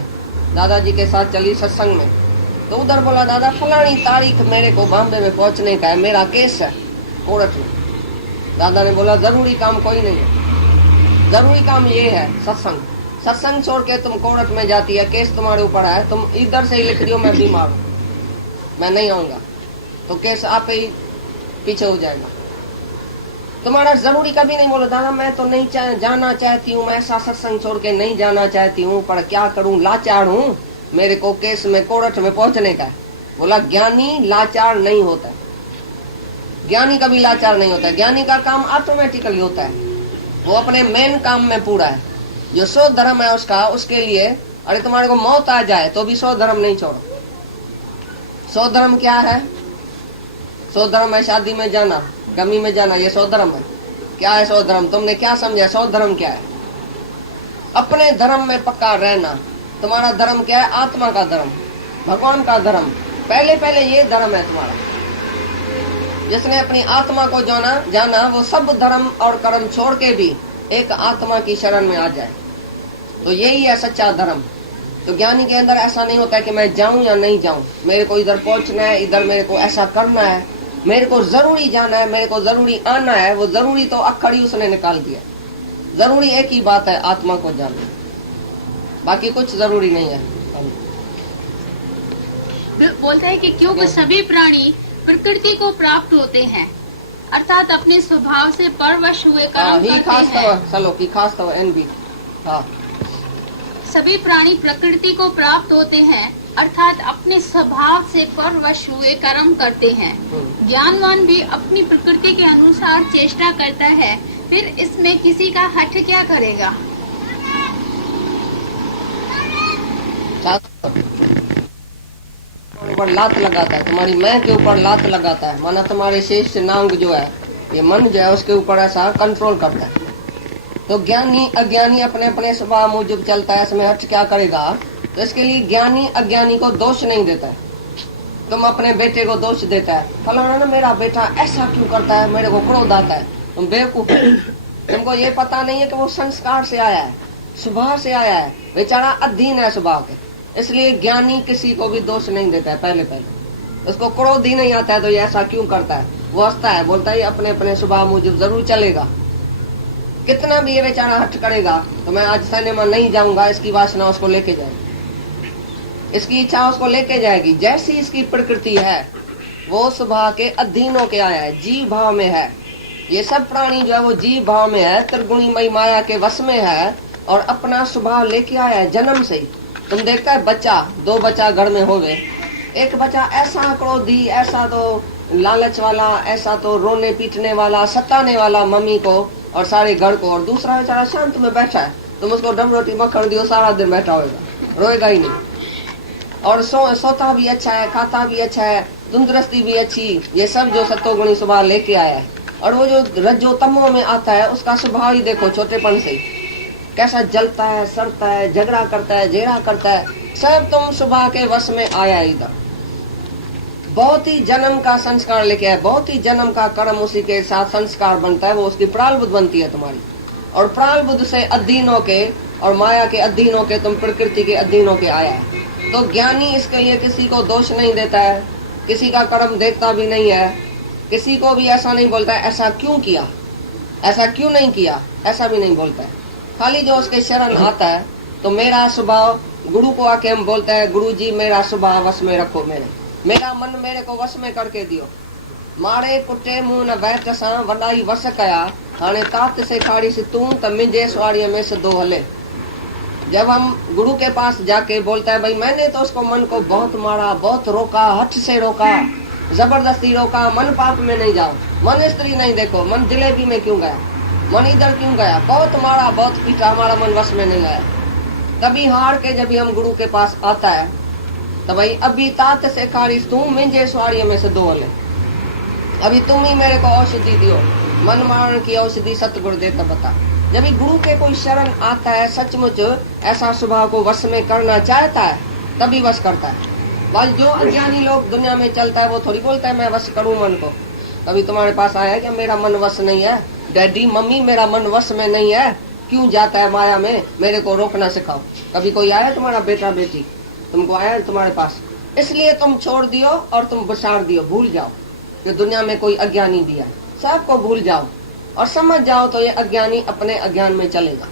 दादाजी के साथ चली सत्संग में। तो उधर बोला दादा फलानी तारीख मेरे को बॉम्बे में पहुंचने का है, मेरा केस है कोर्ट में। दादा ने बोला जरूरी काम कोई नहीं है, जरूरी काम ये है सत्संग। सत्संग छोड़ के तुम कोर्ट में जाती है, केस तुम्हारे ऊपर है, तुम इधर से ही लिख रही हो मैं बीमार हूँ। मैं नहीं आऊंगा, तो केस आप ही पीछे हो जाएगा। तुम्हारा जरूरी कभी नहीं बोलो दादा मैं तो नहीं जाना चाहती हूँ, मैं ऐसा सत्संग छोड़ के नहीं जाना चाहती हूँ, पर क्या करूँ, लाचार हूँ, मेरे को केस में कोर्ट में पहुंचने का है। बोला ज्ञानी लाचार नहीं होता है, ज्ञानी कभी लाचार नहीं होता है। ज्ञानी का काम ऑटोमेटिकली होता है, वो अपने मेन काम में पूरा है। जो सो धर्म है उसका, उसके लिए अरे तुम्हारे को मौत आ जाए तो भी सो धर्म नहीं छोड़ो। सो धर्म क्या है? सो धर्म है शादी में जाना, गमी में जाना, ये सो धर्म है। क्या है सो धर्म? तुमने क्या समझा सो धर्म क्या है? अपने धर्म में पक्का रहना। तुम्हारा धर्म क्या है? आत्मा का धर्म, भगवान का धर्म। पहले पहले ये धर्म है तुम्हारा। जिसने अपनी आत्मा को जाना वो सब धर्म और कर्म छोड़ के भी एक आत्मा की शरण में आ जाए, तो यही है सच्चा धर्म। तो ज्ञानी के अंदर ऐसा नहीं होता है कि मैं जाऊं या नहीं जाऊं, मेरे को इधर पहुंचना है, इधर मेरे को ऐसा करना है, मेरे को जरूरी जाना है, मेरे को जरूरी आना है। वो जरूरी तो अखड़ी उसने निकाल दिया। जरूरी एक ही बात है, आत्मा को जानना, बाकी कुछ जरूरी नहीं है। बोलते हैं कि क्योंकि सभी प्राणी प्रकृति को प्राप्त होते हैं, अर्थात अपने स्वभाव से परवश हुए कर्म करते हैं। चलो की खास तो एनबी सभी प्राणी प्रकृति को प्राप्त होते हैं, अर्थात अपने स्वभाव से परवश हुए कर्म करते हैं। ज्ञानवान भी अपनी प्रकृति के अनुसार चेष्टा करता है, फिर इसमें किसी का हठ क्या करेगा? ऊपर लात लगाता है, तुम्हारी मैं के ऊपर लात लगाता है, माना तुम्हारे शेष नांग जो है, ये मन जो है उसके ऊपर ऐसा कंट्रोल करता है। तो ज्ञानी अज्ञानी अपने अपने स्वभाव मुजब चलता है, इसमें हट क्या करेगा? तो इसके लिए ज्ञानी अज्ञानी को दोष नहीं देता है। तुम अपने बेटे को दोष देता है, फलाना ना मेरा बेटा ऐसा क्यों करता है, मेरे को क्रोध आता है, तुम बेवकूफ हो। तुमको ये पता नहीं है कि वो संस्कार से आया है, स्वभाव से आया है, बेचारा अधीन है स्वभाव के। इसलिए ज्ञानी किसी को भी दोष नहीं देता है। पहले पहले उसको क्रोध ही नहीं आता है तो ये ऐसा क्यों करता है, वो हंसता है, बोलता है अपने अपने स्वभाव मुजब जरूर चलेगा। कितना भी ये बेचारा हट करेगा तो मैं आज सिनेमा नहीं जाऊंगा, इसकी वासना उसको लेके जाएगी, इसकी इच्छा उसको लेके जाएगी। जैसी इसकी प्रकृति है वो स्वभाव के अधीनों के आया है, जीव भाव में है। ये सब प्राणी जो है वो जीव भाव में है, त्रिगुणीमयी माया के वश में है और अपना स्वभाव लेके आया है जन्म से ही। तुम देखता है बच्चा, दो बच्चा घर में हो गए, एक बच्चा ऐसा क्रोधी, ऐसा तो लालच वाला, ऐसा तो रोने पीटने वाला, सताने वाला मम्मी को और सारे घर को, और दूसरा बेचारा शांत में बैठा है, तुम उसको डम रोटी मक्खन दियो सारा दिन बैठा होगा, रोएगा ही नहीं। और सोता भी अच्छा है, खाता भी अच्छा है, तंदुरुस्ती भी अच्छी, ये सब जो सत्वगुणी स्वभाव लेके आया है। और वो जो रजो तमो में आता है उसका स्वभाव ही देखो, छोटेपन से ही कैसा जलता है, सड़ता है, झगड़ा करता है, जेरा करता है, सब तुम स्वभाव के वश में आया है। इधर बहुत ही जन्म का संस्कार लेके आया, बहुत ही जन्म का कर्म उसी के साथ संस्कार बनता है, वो उसकी प्रारब्ध बनती है तुम्हारी। और प्रारब्ध से अधीन होके और माया के अधीन होके तुम प्रकृति के अधीन होके आया है। तो ज्ञानी इसके लिए किसी को दोष नहीं देता है, किसी का कर्म देखता भी नहीं है, किसी को भी ऐसा नहीं बोलता है ऐसा क्यों किया, ऐसा क्यों नहीं किया, ऐसा भी नहीं बोलता है। खाली जो उसके शरण आता है तो मेरा स्वभाव, गुरु को आके हम बोलते हैं गुरु जी मेरा स्वभाव वश में रखो, मेरा मन मेरे को वश में करके दियो। मारे कुटे मुंह न बैठ सा वडाई वस कया, हाने तात से खाड़ी से तू त मिंजे स्वाड़िया में से दो हले। जब हम गुरु के पास जाके बोलता है भाई मैंने तो उसको मन को बहुत मारा, बहुत रोका, हठ से रोका, जबरदस्ती रोका, मन पाप में नहीं जाओ, मन स्त्री नहीं देखो, मन जलेबी में क्यों गया, मन इधर क्यों गया, बहुत मारा, बहुत पीटा, हमारा मन वश में नहीं आया। तभी हार के जब हम गुरु के पास आता है तो भाई अभी तात से खाड़ी तू मिंजे स्वाड़िया में से दो हले, अभी तुम ही मेरे को औषधि दियो, मन मारण की औषधि सतगुरु दे तब बता। जब गुरु के कोई शरण आता है, सचमुच ऐसा स्वभाव को वश में करना चाहता है तभी वश करता है। बस जो अज्ञानी लोग दुनिया में चलता है वो थोड़ी बोलता है मैं वश करूं मन को। कभी तुम्हारे पास आया है कि मेरा मन वश नहीं है, डैडी मम्मी मेरा मन वश में नहीं है, क्यों जाता है माया में, मेरे को रोकना सिखाओ। कभी कोई आया तुम्हारा बेटा बेटी तुमको आया है तुम्हारे पास, इसलिए तुम छोड़ दियो और तुम बसार दियो, भूल जाओ कि दुनिया में कोई अज्ञानी भी है, सबको भूल जाओ और समझ जाओ तो ये अज्ञानी अपने अज्ञान में चलेगा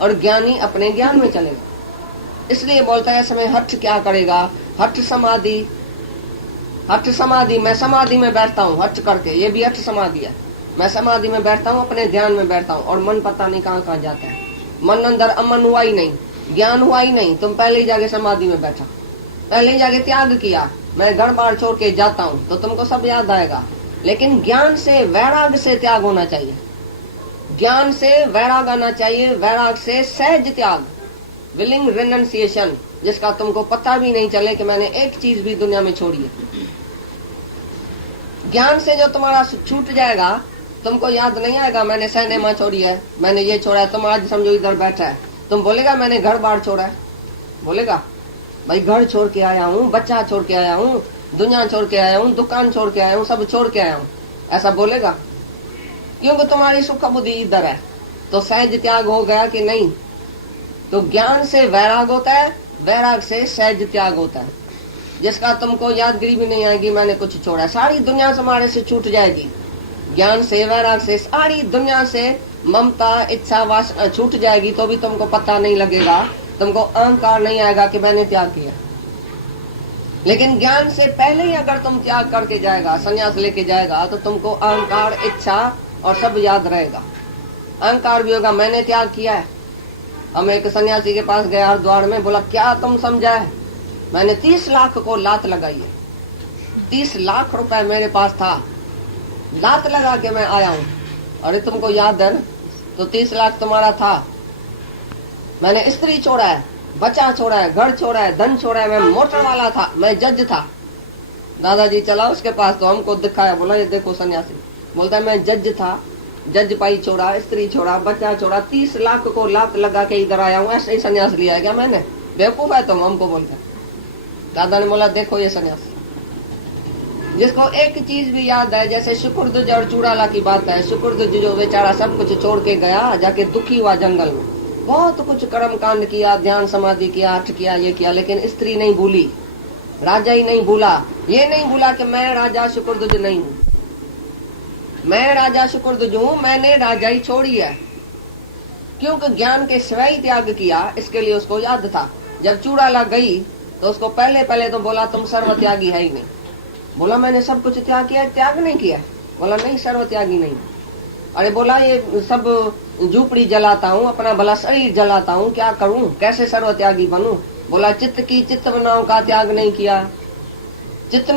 और ज्ञानी अपने ज्ञान में चलेगा। इसलिए बोलता है समय हठ क्या करेगा, हठ समाधि हठ समाधि, मैं समाधि में बैठता हूँ हठ करके, ये भी हठ समाधि है। मैं समाधि में बैठता हूँ, अपने ध्यान में बैठता हूँ और मन पता नहीं कहाँ कहाँ जाता है। मन अंदर अमन हुआ ही नहीं, ज्ञान हुआ ही नहीं। तुम पहले ही जाके समाधि में बैठा, पहले ही जाके त्याग किया, मैं घर बार छोड़ के जाता हूँ, तो तुमको सब याद आएगा। लेकिन ज्ञान से वैराग से त्याग होना चाहिए, ज्ञान से वैराग आना चाहिए, वैराग से सहज त्याग, विलिंग रिनंसिएशन, जिसका तुमको पता भी नहीं चले कि मैंने एक चीज भी दुनिया में छोड़ी है। ज्ञान से जो तुम्हारा छूट जाएगा, तुमको याद नहीं आएगा मैंने सिनेमा छोड़ी है, मैंने ये छोड़ा है। तुम आज समझो इधर बैठा है, तुम बोलेगा मैंने घर बार छोड़ा है, बोलेगा भाई घर छोड़ के आया हूँ, बच्चा छोड़ के आया हूँ, दुनिया छोड़ के आया हूँ, दुकान छोड़ के आया हूँ, सब छोड़ के आया हूँ, ऐसा बोलेगा? क्योंकि तुम्हारी सुख बुद्धि इधर है। तो सहज त्याग हो गया कि नहीं? तो ज्ञान से वैराग होता है, वैराग से सहज त्याग होता है, जिसका तुमको यादगिरी भी नहीं आएगी मैंने कुछ छोड़ा है। सारी दुनिया तुम्हारे से छूट जाएगी, ज्ञान से वैराग से सारी दुनिया से ममता इच्छा वासना छूट जाएगी, तो भी तुमको पता नहीं लगेगा, तुमको अहंकार नहीं आएगा कि मैंने त्याग किया। लेकिन ज्ञान से पहले ही अगर तुम त्याग करके जाएगा, संन्यास लेके जाएगा, तो तुमको अहंकार इच्छा और सब याद रहेगा। अहंकार भी होगा मैंने त्याग किया है। हम एक सन्यासी के पास गए हरिद्वार में, बोला क्या तुम समझा है, मैंने 30 लाख को लात लगाई है, 30 लाख रुपए मेरे पास था, लात लगा के मैं आया हूँ। अरे तुमको याद है ना? तो 30 लाख तुम्हारा था, मैंने स्त्री छोड़ा है, बच्चा छोड़ा है, घर छोड़ा है, धन छोड़ा है, मैं मोटर वाला था, मैं जज था। दादाजी चला उसके पास, तो हमको दिखाया, बोला ये देखो सन्यासी, बोलता है मैं जज था, जज पाई छोड़ा, स्त्री छोड़ा, बच्चा छोड़ा, 30 लाख को लात लगा के इधर आया हूँ, ऐसे ही सन्यास लिया है क्या मैंने? बेवकूफ है तुम, हमको बोलकर। दादा ने बोला देखो ये सन्यास, जिसको एक चीज भी याद है, जैसे शुक्रध्वज और चूड़ाला की बात है। शुक्रध्वज जो बेचारा सब कुछ छोड़ के गया, जाके दुखी हुआ जंगल में, बहुत कुछ कर्म कांड किया, ध्यान समाधि किया, हठ किया, ये किया, लेकिन स्त्री नहीं भूली, राजा ही नहीं भूला। ये नहीं भूला कि मैं राजा शुक्रध्वज नहीं हूँ, मैं राजा शुक्रध्वज हूँ, मैंने राजाई छोड़ी है। क्योंकि ज्ञान के स्वयं त्याग किया, इसके लिए उसको याद था। जब चूड़ाला गई तो उसको पहले तो बोला तुम सर्वत्यागी है ही नहीं। बोला मैंने सब कुछ त्याग किया, त्याग नहीं किया। बोला नहीं सर्वत्यागी नहीं। अरे बोला ये सब झूपड़ी जलाता हूँ, अपना भला शरीर जलाता हूँ, क्या करूँ, कैसे सर्वत्यागी बनूं? बोला चित्त की चित्तवनाओं का त्याग नहीं किया। चित्त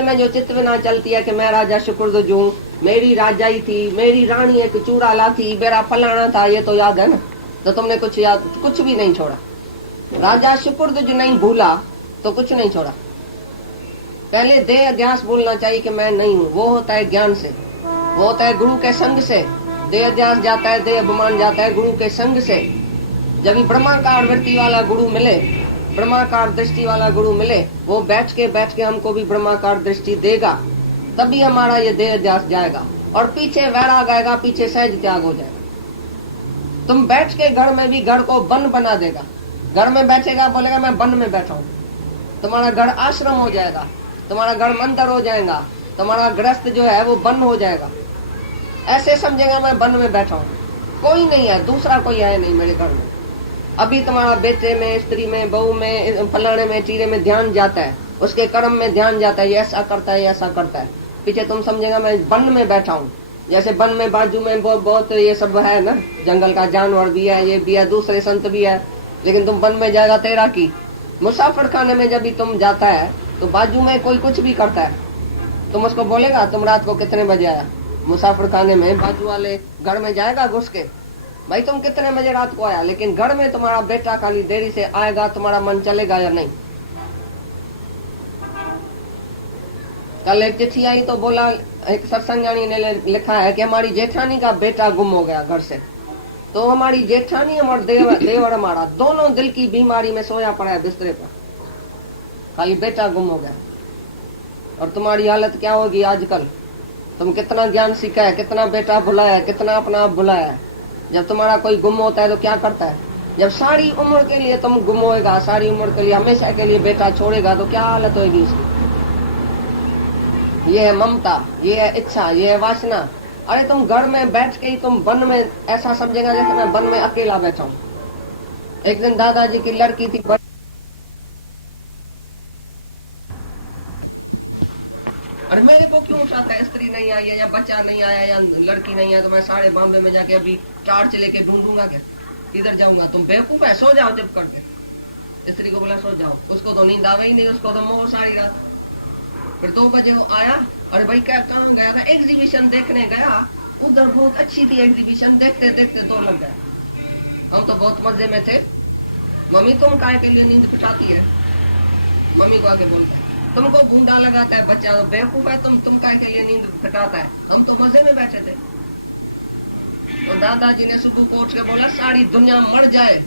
में जो चित्तवना चलती है कि मैं राजा शुक्रध्वज हूँ, मेरी राजाई थी, मेरी रानी एक चूड़ाला थी, मेरा फलाना था, ये तो याद है ना? तो तुमने कुछ याद, कुछ भी नहीं छोड़ा। राजा शुक्रध्वज नहीं भूला तो कुछ नहीं छोड़ा। पहले देह अध्यास भूलना चाहिए कि मैं नहीं हूँ, वो होता है ज्ञान से, वो होता है गुरु के संग से। देह अध्यास जाता है, देह अभिमान जाता है गुरु के संग से। जब भी ब्रह्माकार वृत्ति वाला गुरु मिले, ब्रह्माकार दृष्टि वाला गुरु मिले, वो बैठ के हमको भी ब्रह्माकार दृष्टि देगा, तभी हमारा ये देह अध्यास जाएगा और पीछे वैराग आएगा, पीछे सहज त्याग हो जाएगा। तुम बैठ के घर में भी घर को वन बना देगा। घर में बैठेगा, बोलेगा मैं वन में बैठा हूँ, तुम्हारा घर आश्रम हो जाएगा, तुम्हारा घर मंदिर हो जाएगा, तुम्हारा गृहस्थ जो है वो वन हो जाएगा। ऐसे समझेगा मैं वन में बैठा हूँ, कोई नहीं है, दूसरा कोई है नहीं मेरे घर में। अभी तुम्हारा बेटे में, स्त्री में, बहू में, फलाने में, टीरे में ध्यान जाता है, उसके कर्म में ध्यान जाता है, ये ऐसा करता है, ये ऐसा करता है। पीछे तुम समझेगा मैं वन में बैठा हूँ। जैसे वन में बाजू में बहुत ये सब है ना, जंगल का जानवर भी है, ये भी है, दूसरे संत भी है, लेकिन तुम वन में जाएगा तेरा की। मुसाफिर खाने में जब भी तुम जाता है तो बाजू में कोई कुछ भी करता है, तुम उसको बोलेगा तुम रात को कितने बजे आया? मुसाफिर खाने में बाजू वाले घर में जाएगा घुस के, भाई तुम कितने बजे रात को आया? लेकिन घर में तुम्हारा बेटा खाली देरी से आएगा, तुम्हारा मन चलेगा या नहीं? कल एक चिट्ठी आई तो बोला, एक सत्संगानी ने लिखा है कि हमारी जेठानी का बेटा गुम हो गया घर से। तो हमारी जेठानी और देवर हमारा दोनों दिल की बीमारी में सोया पड़ा है बिस्तरे पर, खाली बेटा गुम हो गया। और तुम्हारी हालत क्या होगी आजकल? तुम कितना ज्ञान सीखा है, कितना बेटा भुलाया है, कितना अपना आप भुलाया है। जब तुम्हारा कोई गुम होता है तो क्या करता है? जब सारी उम्र के लिए तुम गुम होएगा, सारी उम्र के लिए, हमेशा के लिए बेटा छोड़ेगा, तो क्या हालत होगी उसकी? ये है ममता, ये है इच्छा, ये है वासना। अरे तुम घर में बैठ के ही तुम वन में ऐसा समझेगा जैसे मैं वन में अकेला बैठा हूँ। एक दिन दादाजी की लड़की थी, और मेरे को क्यों उठाता है? स्त्री नहीं आई है या बच्चा नहीं आया या लड़की नहीं है तो मैं सारे बॉम्बे में जाके अभी टार्च लेके ढूंढूंगा क्या? किधर जाऊंगा? तुम बेवकूफ है, सो जाओ चुप करके। स्त्री को बोला सो जाओ, उसको तो नींद आवे ही नहीं, उसको तो मोह सारी रात। फिर 2 बजे वो आया, अरे भाई क्या कहाँ गया था? एग्जीबिशन देखने गया, उधर बहुत अच्छी थी एग्जीबिशन, देखते देखते 2 लग गया। हम तो बहुत मजे में थे। मम्मी तुम काहे के लिए नींद पिटाती है? मम्मी को आके बोलता है तुमको बूंदा लगाता है बच्चा, तो बेवकूफ है तुम काहे के लिए नींद पिटाता है? हम तो मजे में बैठे थे। तो दादाजी ने सुबह को उठ के बोला सारी दुनिया मर जाए,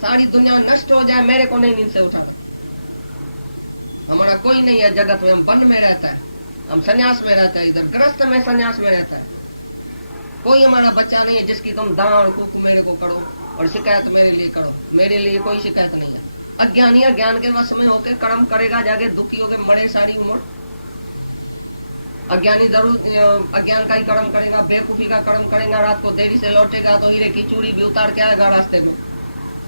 सारी दुनिया नष्ट हो जाए, मेरे को नहीं नींद से उठाना। हमारा कोई नहीं है जगत में, हम वन में रहता है, हम सन्यास में रहता है, इधर गृहस्थ में सन्यास में रहता है। कोई हमारा बच्चा नहीं है जिसकी तुम दां और कुक मेरे को करो और शिकायत मेरे लिए करो। मेरे लिए कोई शिकायत नहीं है। अज्ञानी अज्ञान के वश में होके कर्म करेगा, जाके दुखी होके मरे सारी उम्र। अज्ञानी जरूर अज्ञान का ही कर्म करेगा, बेवकूफी का कर्म करेगा, रात को देरी से लौटेगा तो हीरे की चूड़ी भी उतार के आएगा रास्ते में,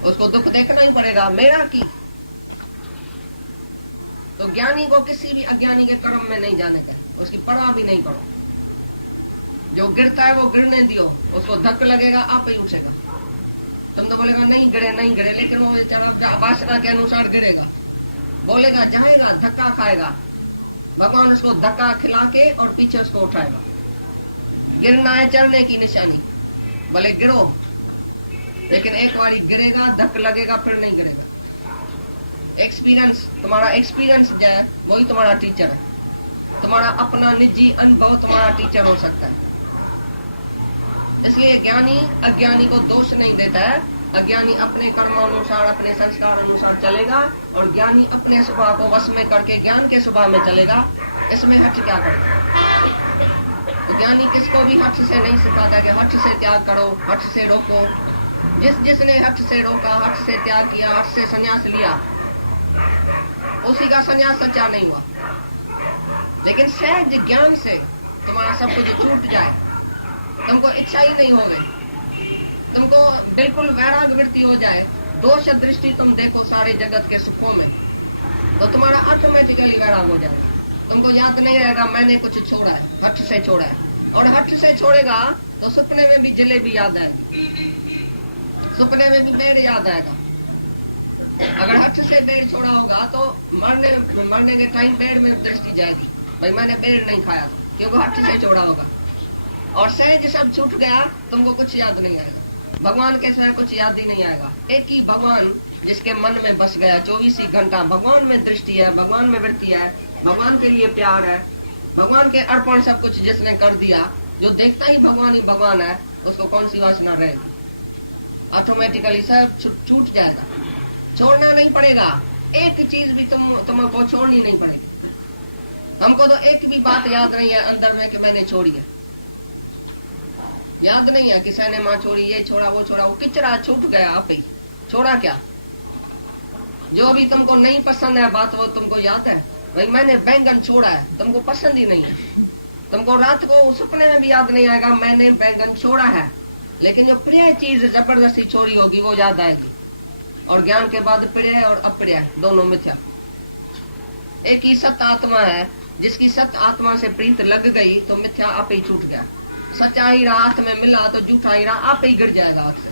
उसको दुख देखना ही पड़ेगा। मेरा की तो ज्ञानी को किसी भी अज्ञानी के कर्म में नहीं जाने का है, उसकी परवाह भी नहीं करो। जो गिरता है वो गिरने दियो, उसको धक्का लगेगा आप ही उठेगा। तुम तो बोलेगा नहीं गिरे नहीं गिरे, लेकिन वो बेचारा वासना के अनुसार गिरेगा, बोलेगा जाएगा, धक्का खाएगा। भगवान उसको धक्का खिला के और पीछे उसको उठाएगा। गिरना है चढ़ने की निशानी, भले गिरो, लेकिन एक बारी गिरेगा, धक्का लगेगा, फिर नहीं गिरेगा। एक्सपीरियंस, तुम्हारा एक्सपीरियंस जो है वही तुम्हारा टीचर है। तुम्हारा अपना निजी अनुभव तुम्हारा टीचर हो सकता है। इसलिए ज्ञानी अज्ञानी को दोष नहीं देता है। अज्ञानी अपने कर्म अनुसार, अपने संस्कार अनुसार चलेगा और ज्ञानी अपने स्वभाव को वश में करके ज्ञान के स्वभाव में चलेगा। इसमें हठ क्या करेगा? तो ज्ञानी किसको भी हठ से नहीं सिखाता कि हठ से त्याग करो, हठ से रोको। जिसने हठ से रोका, हठ से त्याग किया, हठ से संन्यास लिया, उसी का संन्यास सच्चा नहीं हुआ। लेकिन सहज ज्ञान से तुम्हारा सब कुछ छूट जाए, तुमको इच्छा ही नहीं होवे, तुमको बिल्कुल वैराग वृत्ति हो जाए, दोष दृष्टि तुम देखो सारे जगत के सुखों में, तो तुम्हारा ऑटोमेटिकली वैराग हो जाएगा। तुमको याद नहीं रहेगा मैंने कुछ छोड़ा है, हठ से छोड़ा है। और हठ से छोड़ेगा तो सपने में भी जलेबी याद आएगी, सपने में भी बेड़ याद आएगा। अगर हठ से बेड़ छोड़ा होगा तो मरने के टाइम बेड़ में दृष्टि जाएगी, भाई मैंने बेड़ नहीं खाया था, क्योंकि हठ से छोड़ा होगा। और सहज सब छूट गया, तुमको कुछ याद नहीं आएगा। भगवान के सिवा कुछ याद ही नहीं आएगा। एक ही भगवान जिसके मन में बस गया, 24 ही घंटा भगवान में दृष्टि है, भगवान में वृत्ति है, भगवान के लिए प्यार है, भगवान के अर्पण सब कुछ जिसने कर दिया, जो देखता ही भगवान है, उसको कौन सी वासना रहेगी? ऑटोमेटिकली सब छूट जाएगा। छोड़ना नहीं पड़ेगा, एक चीज भी तुमको छोड़नी नहीं पड़ेगी। हमको तो एक भी बात याद नहीं है अंदर में कि मैंने छोड़ी है। याद नहीं है कि सिनेमा छोड़ी, ये छोड़ा, वो छोड़ा, वो किचरा छूट गया आप ही। छोड़ा क्या? जो भी तुमको नहीं पसंद है बात, वो तुमको याद है? भाई मैंने बैंगन छोड़ा है, तुमको पसंद ही नहीं है। तुमको रात को सपने में भी याद नहीं आएगा मैंने बैंगन छोड़ा है, लेकिन जो प्रिय चीज जबरदस्ती छोड़ी होगी वो याद आएगी। और ज्ञान के बाद प्रिय और अप्रिय दोनों मिथ्या। एक ही सत्य आत्मा है, जिसकी सत्य आत्मा से प्रीत लग गई तो मिथ्या आप ही छूट गया। सच्चा हीरा हाथ में मिला तो झूठा हीरा आप ही गिर जाएगा हाथ से।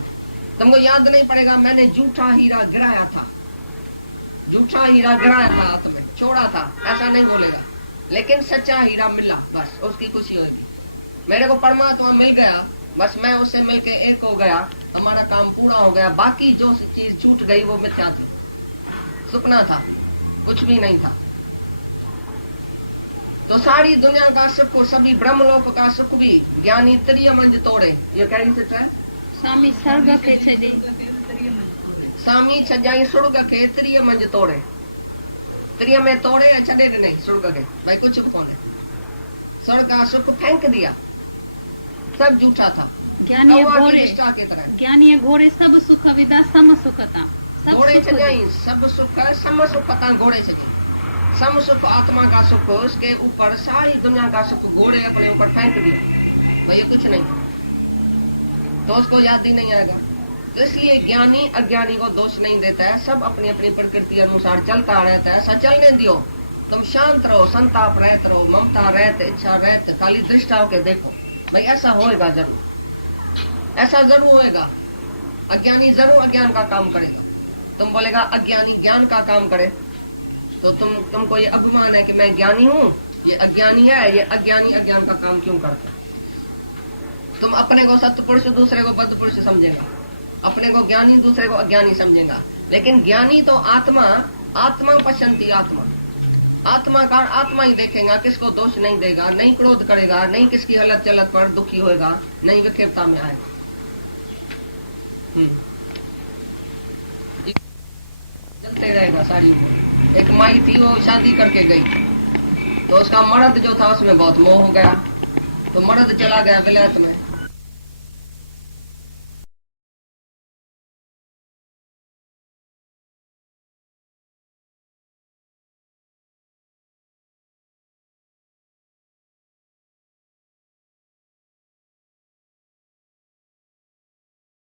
तुमको याद नहीं पड़ेगा मैंने झूठा हीरा गिराया था, झूठा हीरा गिराया था हाथ में, छोड़ा था, ऐसा नहीं बोलेगा। लेकिन सच्चा हीरा मिला, बस उसकी खुशी होगी। मेरे को परमात्मा मिल गया, बस मैं उससे मिलके एक हो गया, हमारा काम पूरा हो गया। बाकी जो चीज छूट गई वो मिथ्या थी, सपना था, कुछ भी नहीं था। तो सारी दुनिया का सुख, सभी ब्रह्मलोक का सुख भी ज्ञानी त्रिय मंज तोड़े। ये कैसी सिट है? स्वामी स्वर्ग के छजे, स्वामी छजाई स्वर्ग के त्रिय मंज तोड़े। त्रिय में तोड़े या छड़े नहीं स्वर्ग के, भाई कुछ भी कौन है। स्वर्ग का सुख फेंक दिया, सब झूठा था। ज्ञानी घोड़े, की तरह ज्ञानी घोड़े सब सुख विदा सम सुखता। घोड़े छजाई सब सुख सम सुखता, घोड़े छजाई सम सुख आत्मा का सुख, उसके ऊपर सारी दुनिया का सुख घोड़े अपने ऊपर फेंक दिया। भाई कुछ नहीं, तो उसको याद ही नहीं आएगा। तो इसलिए ज्ञानी अज्ञानी को दोष नहीं देता है, सब अपनी अपनी प्रकृति अनुसार चलता रहता है। चलने दियो, तुम शांत रहो, संताप रहत रहो, ममता रहत, इच्छा रहत, खाली दृष्टा होके देखो। भाई ऐसा होएगा जरूर, ऐसा जरूर होएगा। अज्ञानी जरूर अज्ञान का काम करेगा। तुम बोलेगा अज्ञानी ज्ञान का काम करे, तो तुमको ये अभिमान है कि मैं ज्ञानी हूँ, ये अज्ञानी है, ये अज्ञानी अज्ञान का काम क्यों करता है? तुम अपने को सत्पुरुष, दूसरे को बद्ध पुरुष समझेगा, अपने को ज्ञानी, दूसरे को अज्ञानी समझेगा। लेकिन ज्ञानी तो आत्मा, आत्मा पश्यंती आत्मा, आत्मा का आत्मा ही देखेगा, किसको दोष नहीं देगा, नहीं क्रोध करेगा, नहीं किसकी हलत चलत पर दुखी होएगा, नहीं विक्षेपता में आएगा। चलते रहेगा सारी उम्र। एक माई थी, वो शादी करके गई, तो उसका मर्द जो था उसमें बहुत मोह हो गया, तो मर्द चला गया विलायत में।